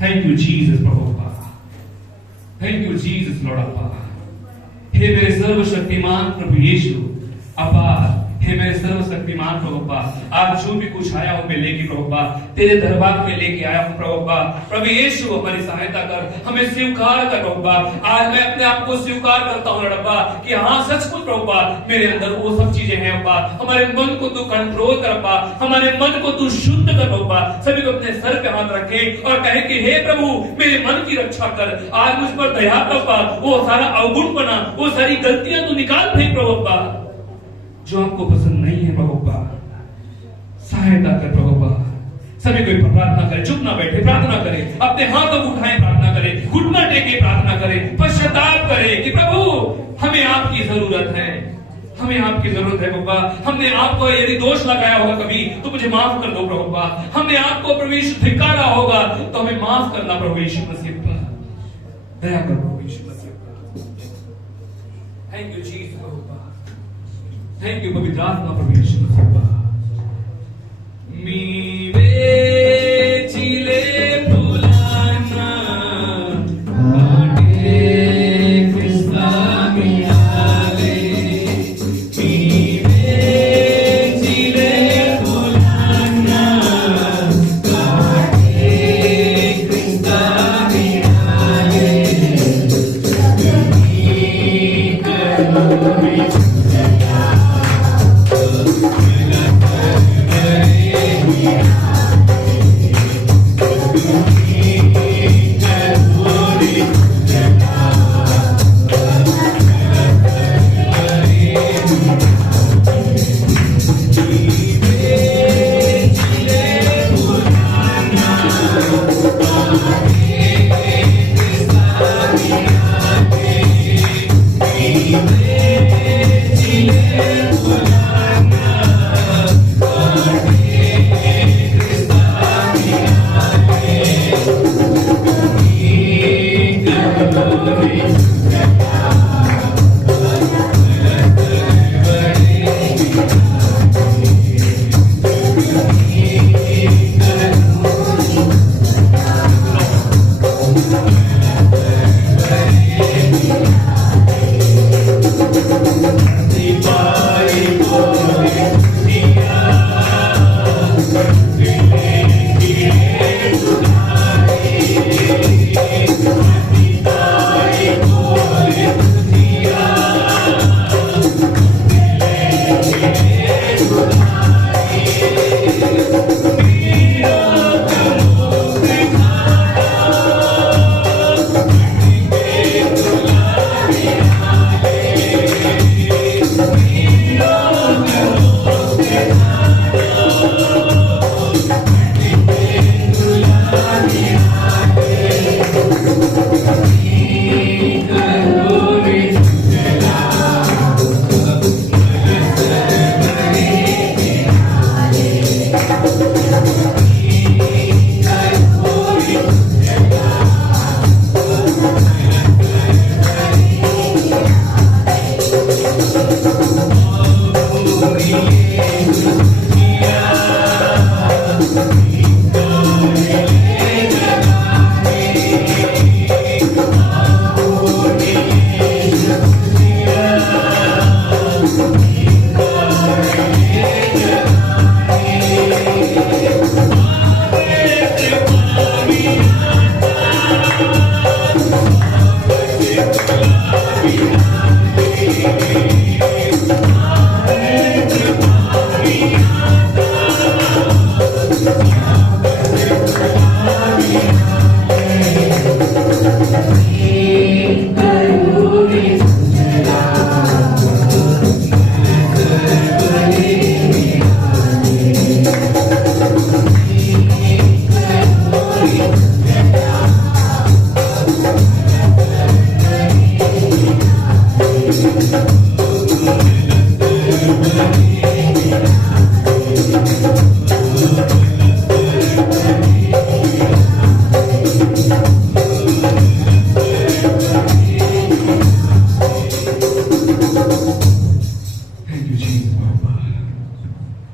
थैंक यू जीसस प्रभु अप्पा, थैंक यू जीसस लॉर्ड अप्पा। हे मेरे सर्वशक्तिमान प्रभु यीशु अप्पा, हे मेरे सर्वशक्तिमान प्रभु अप्पा, आज जो भी कुछ आया हूं मैं लेके प्रभु अप्पा तेरे दरबार में लेके आया हूं प्रभु अप्पा। प्रभु यीशु हमारी सहायता कर, हमें स्वीकार कर प्रभु अप्पा। आज मैं अपने आप को स्वीकार करता हूं अप्पा कि हाँ सचमुच प्रभु अप्पा मेरे अंदर वो सब चीजें हैं अप्पा। हमारे मन को तू कंट्रोल कर अप्पा, हमारे मन को तू शुद्ध कर प्रभु अप्पा। सभी को अपने सर पे हाथ रखें और कहें कि हे प्रभु मेरे मन की रक्षा कर, आज मुझ पर दया कर अप्पा। वो सारा अवगुणपना, वो सारी गलतियां तू निकाल फेंक प्रभु अप्पा जो आपको पसंद नहीं है प्रभु अप्पा। सहायता कर प्रभु अप्पा। सभी कोई प्रार्थना करें, चुप ना बैठे, प्रार्थना करें, अपने हाथों को उठाएं, प्रार्थना करें, घुटना टेके प्रार्थना करें, पश्चाताप करें कि प्रभु हमें आपकी जरूरत है, हमें आपकी जरूरत है प्रभु। हमने आपको यदि दोष लगाया होगा कभी तो मुझे माफ कर दो प्रभु। हमने आपको प्रभु यीशु धिक्कारा होगा तो हमें माफ करना प्रभु यीशु मसीह। दया कर प्रभु Yeshu Masih. Thank you Jesus प्रभु। थैंक यू पवित्र आत्मा प्रभु यीशु मसीह। मीवे चिले फुलाना आटे क्रिस्ता मियाले, मीवे चिले फुलाना आटे क्रिस्ता मियाले, Bye.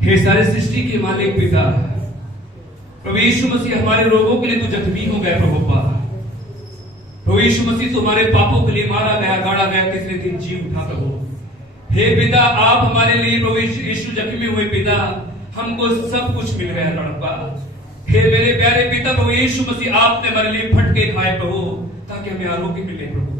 हे सारे सृष्टि के मालिक पिता, प्रभु यीशु मसीह हमारे रोगों के लिए तू जख्मी हो गया प्रभु पापा। प्रभु यीशु मसीह तुम्हारे पापों के लिए मारा गया, गाड़ा गया, तीसरे दिन जी उठा प्रभु। हे पिता, आप हमारे लिए प्रभु यीशु जख्मी हुए पिता, हमको सब कुछ मिल गया लड़का। हे मेरे प्यारे पिता प्रभु यीशु मसीह, आपने हमारे लिए फटके खाए प्रभु, ताकि हमें आरोग्य मिले प्रभु।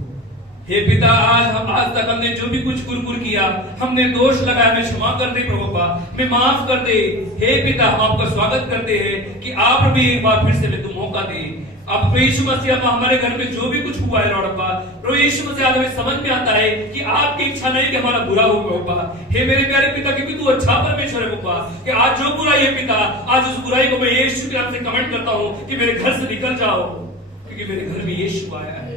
हे पिता, आज तक हमने जो भी कुछ कुरकुर किया, हमने दोष लगाया, हमें क्षमा कर दे प्रभु पापा, हमें माफ कर दे। हे पिता, हम आपका स्वागत करते हैं कि आप भी एक बार फिर से हमें तुम मौका दे। अब प्रभु यीशु मसीह, अब हमारे घर में जो भी कुछ हुआ है लॉर्ड पापा, प्रभु यीशु मसीह, आज हमें समझ में आता है कि आपकी इच्छा नहीं कि हमारा बुरा हो पापा। हे मेरे प्यारे पिता, क्योंकि तू अच्छा परमेश्वर है पापा, कि आज जो बुराई है पिता, आज उस बुराई को मैं यीशु के नाम से कमेंट करता हूँ कि मेरे घर से निकल जाओ, क्योंकि मेरे घर में यीशु आया है।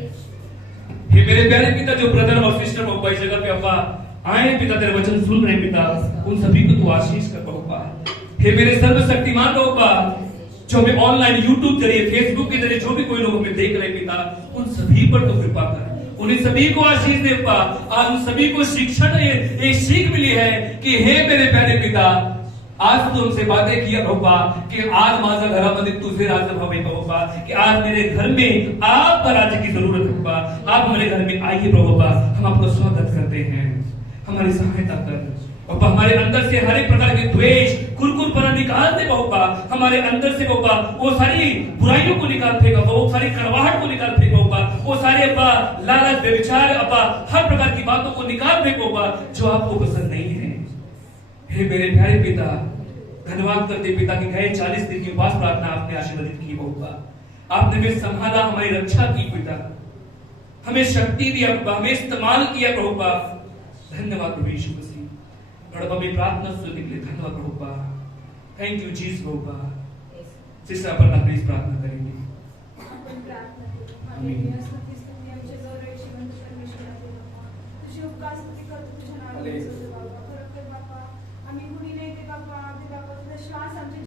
हे मेरे प्यारे पिता, जो ब्रदर और सिस्टर पापा इस जगह पे पापा आए पिता, तेरे वचन सुन रहे पिता, उन सभी को तू आशीष कर पापा। हे मेरे सर्वशक्तिमान पापा, जो हमें ऑनलाइन यूट्यूब जरिए, फेसबुक के जरिए जो भी कोई लोग हमें देख रहे पिता, उन सभी पर तो कृपा कर, उन्हें सभी को आशीष दे पापा। आज उन सभी को शिक्षण ये सीख मिली है कि हे मेरे प्यारे पिता, आज तू हमसे बातें किया बाबा कि आज माझा घरामध्ये तुझे राज्य भावे बाबा, कि आज मेरे घर में आपका राज्य की जरूरत है बाबा। आप हमारे घर में आइए बाबा, हम आपका स्वागत करते हैं, हमारी सहायता कर बाबा। हमारे अंदर से हर एक प्रकार के द्वेष, कुरकुरपना निकाल दे बाबा, हमारे अंदर से बाबा वो सारी बुराइयों को निकाल फेंका, वो सारी कड़वाहट को निकाल फेंका बाबा, वो सारे अब्बा लालच, व्यभिचार अब्बा, हर प्रकार की बातों को निकाल फेंको बाबा, जो आपको पसंद नहीं है। हे मेरे प्यारे पिता, धन्यवाद करते पिता कि गए 40 दिन की उपवास प्रार्थना आपने आशीर्वादित की बाबा, आपने हमें संभाला, हमारी रक्षा की पिता, हमें शक्ति दी, हमें इस्तेमाल किया प्रभुपा। धन्यवाद प्रभु यीशु मसीह, प्रभु हमें प्रार्थना सुनने के लिए धन्यवाद Prabhupada. Thank you Jesus Prabhupada. Sister upon please प्रार्थना करेंगे। आपण प्रार्थना करू। हालेलुया, स्तुती स्तुती आमच्या गौरव श्रीमंत परमेश्वराचे बाबा, तुझी उपकार स्तुती करतो तुझ्या नावाची।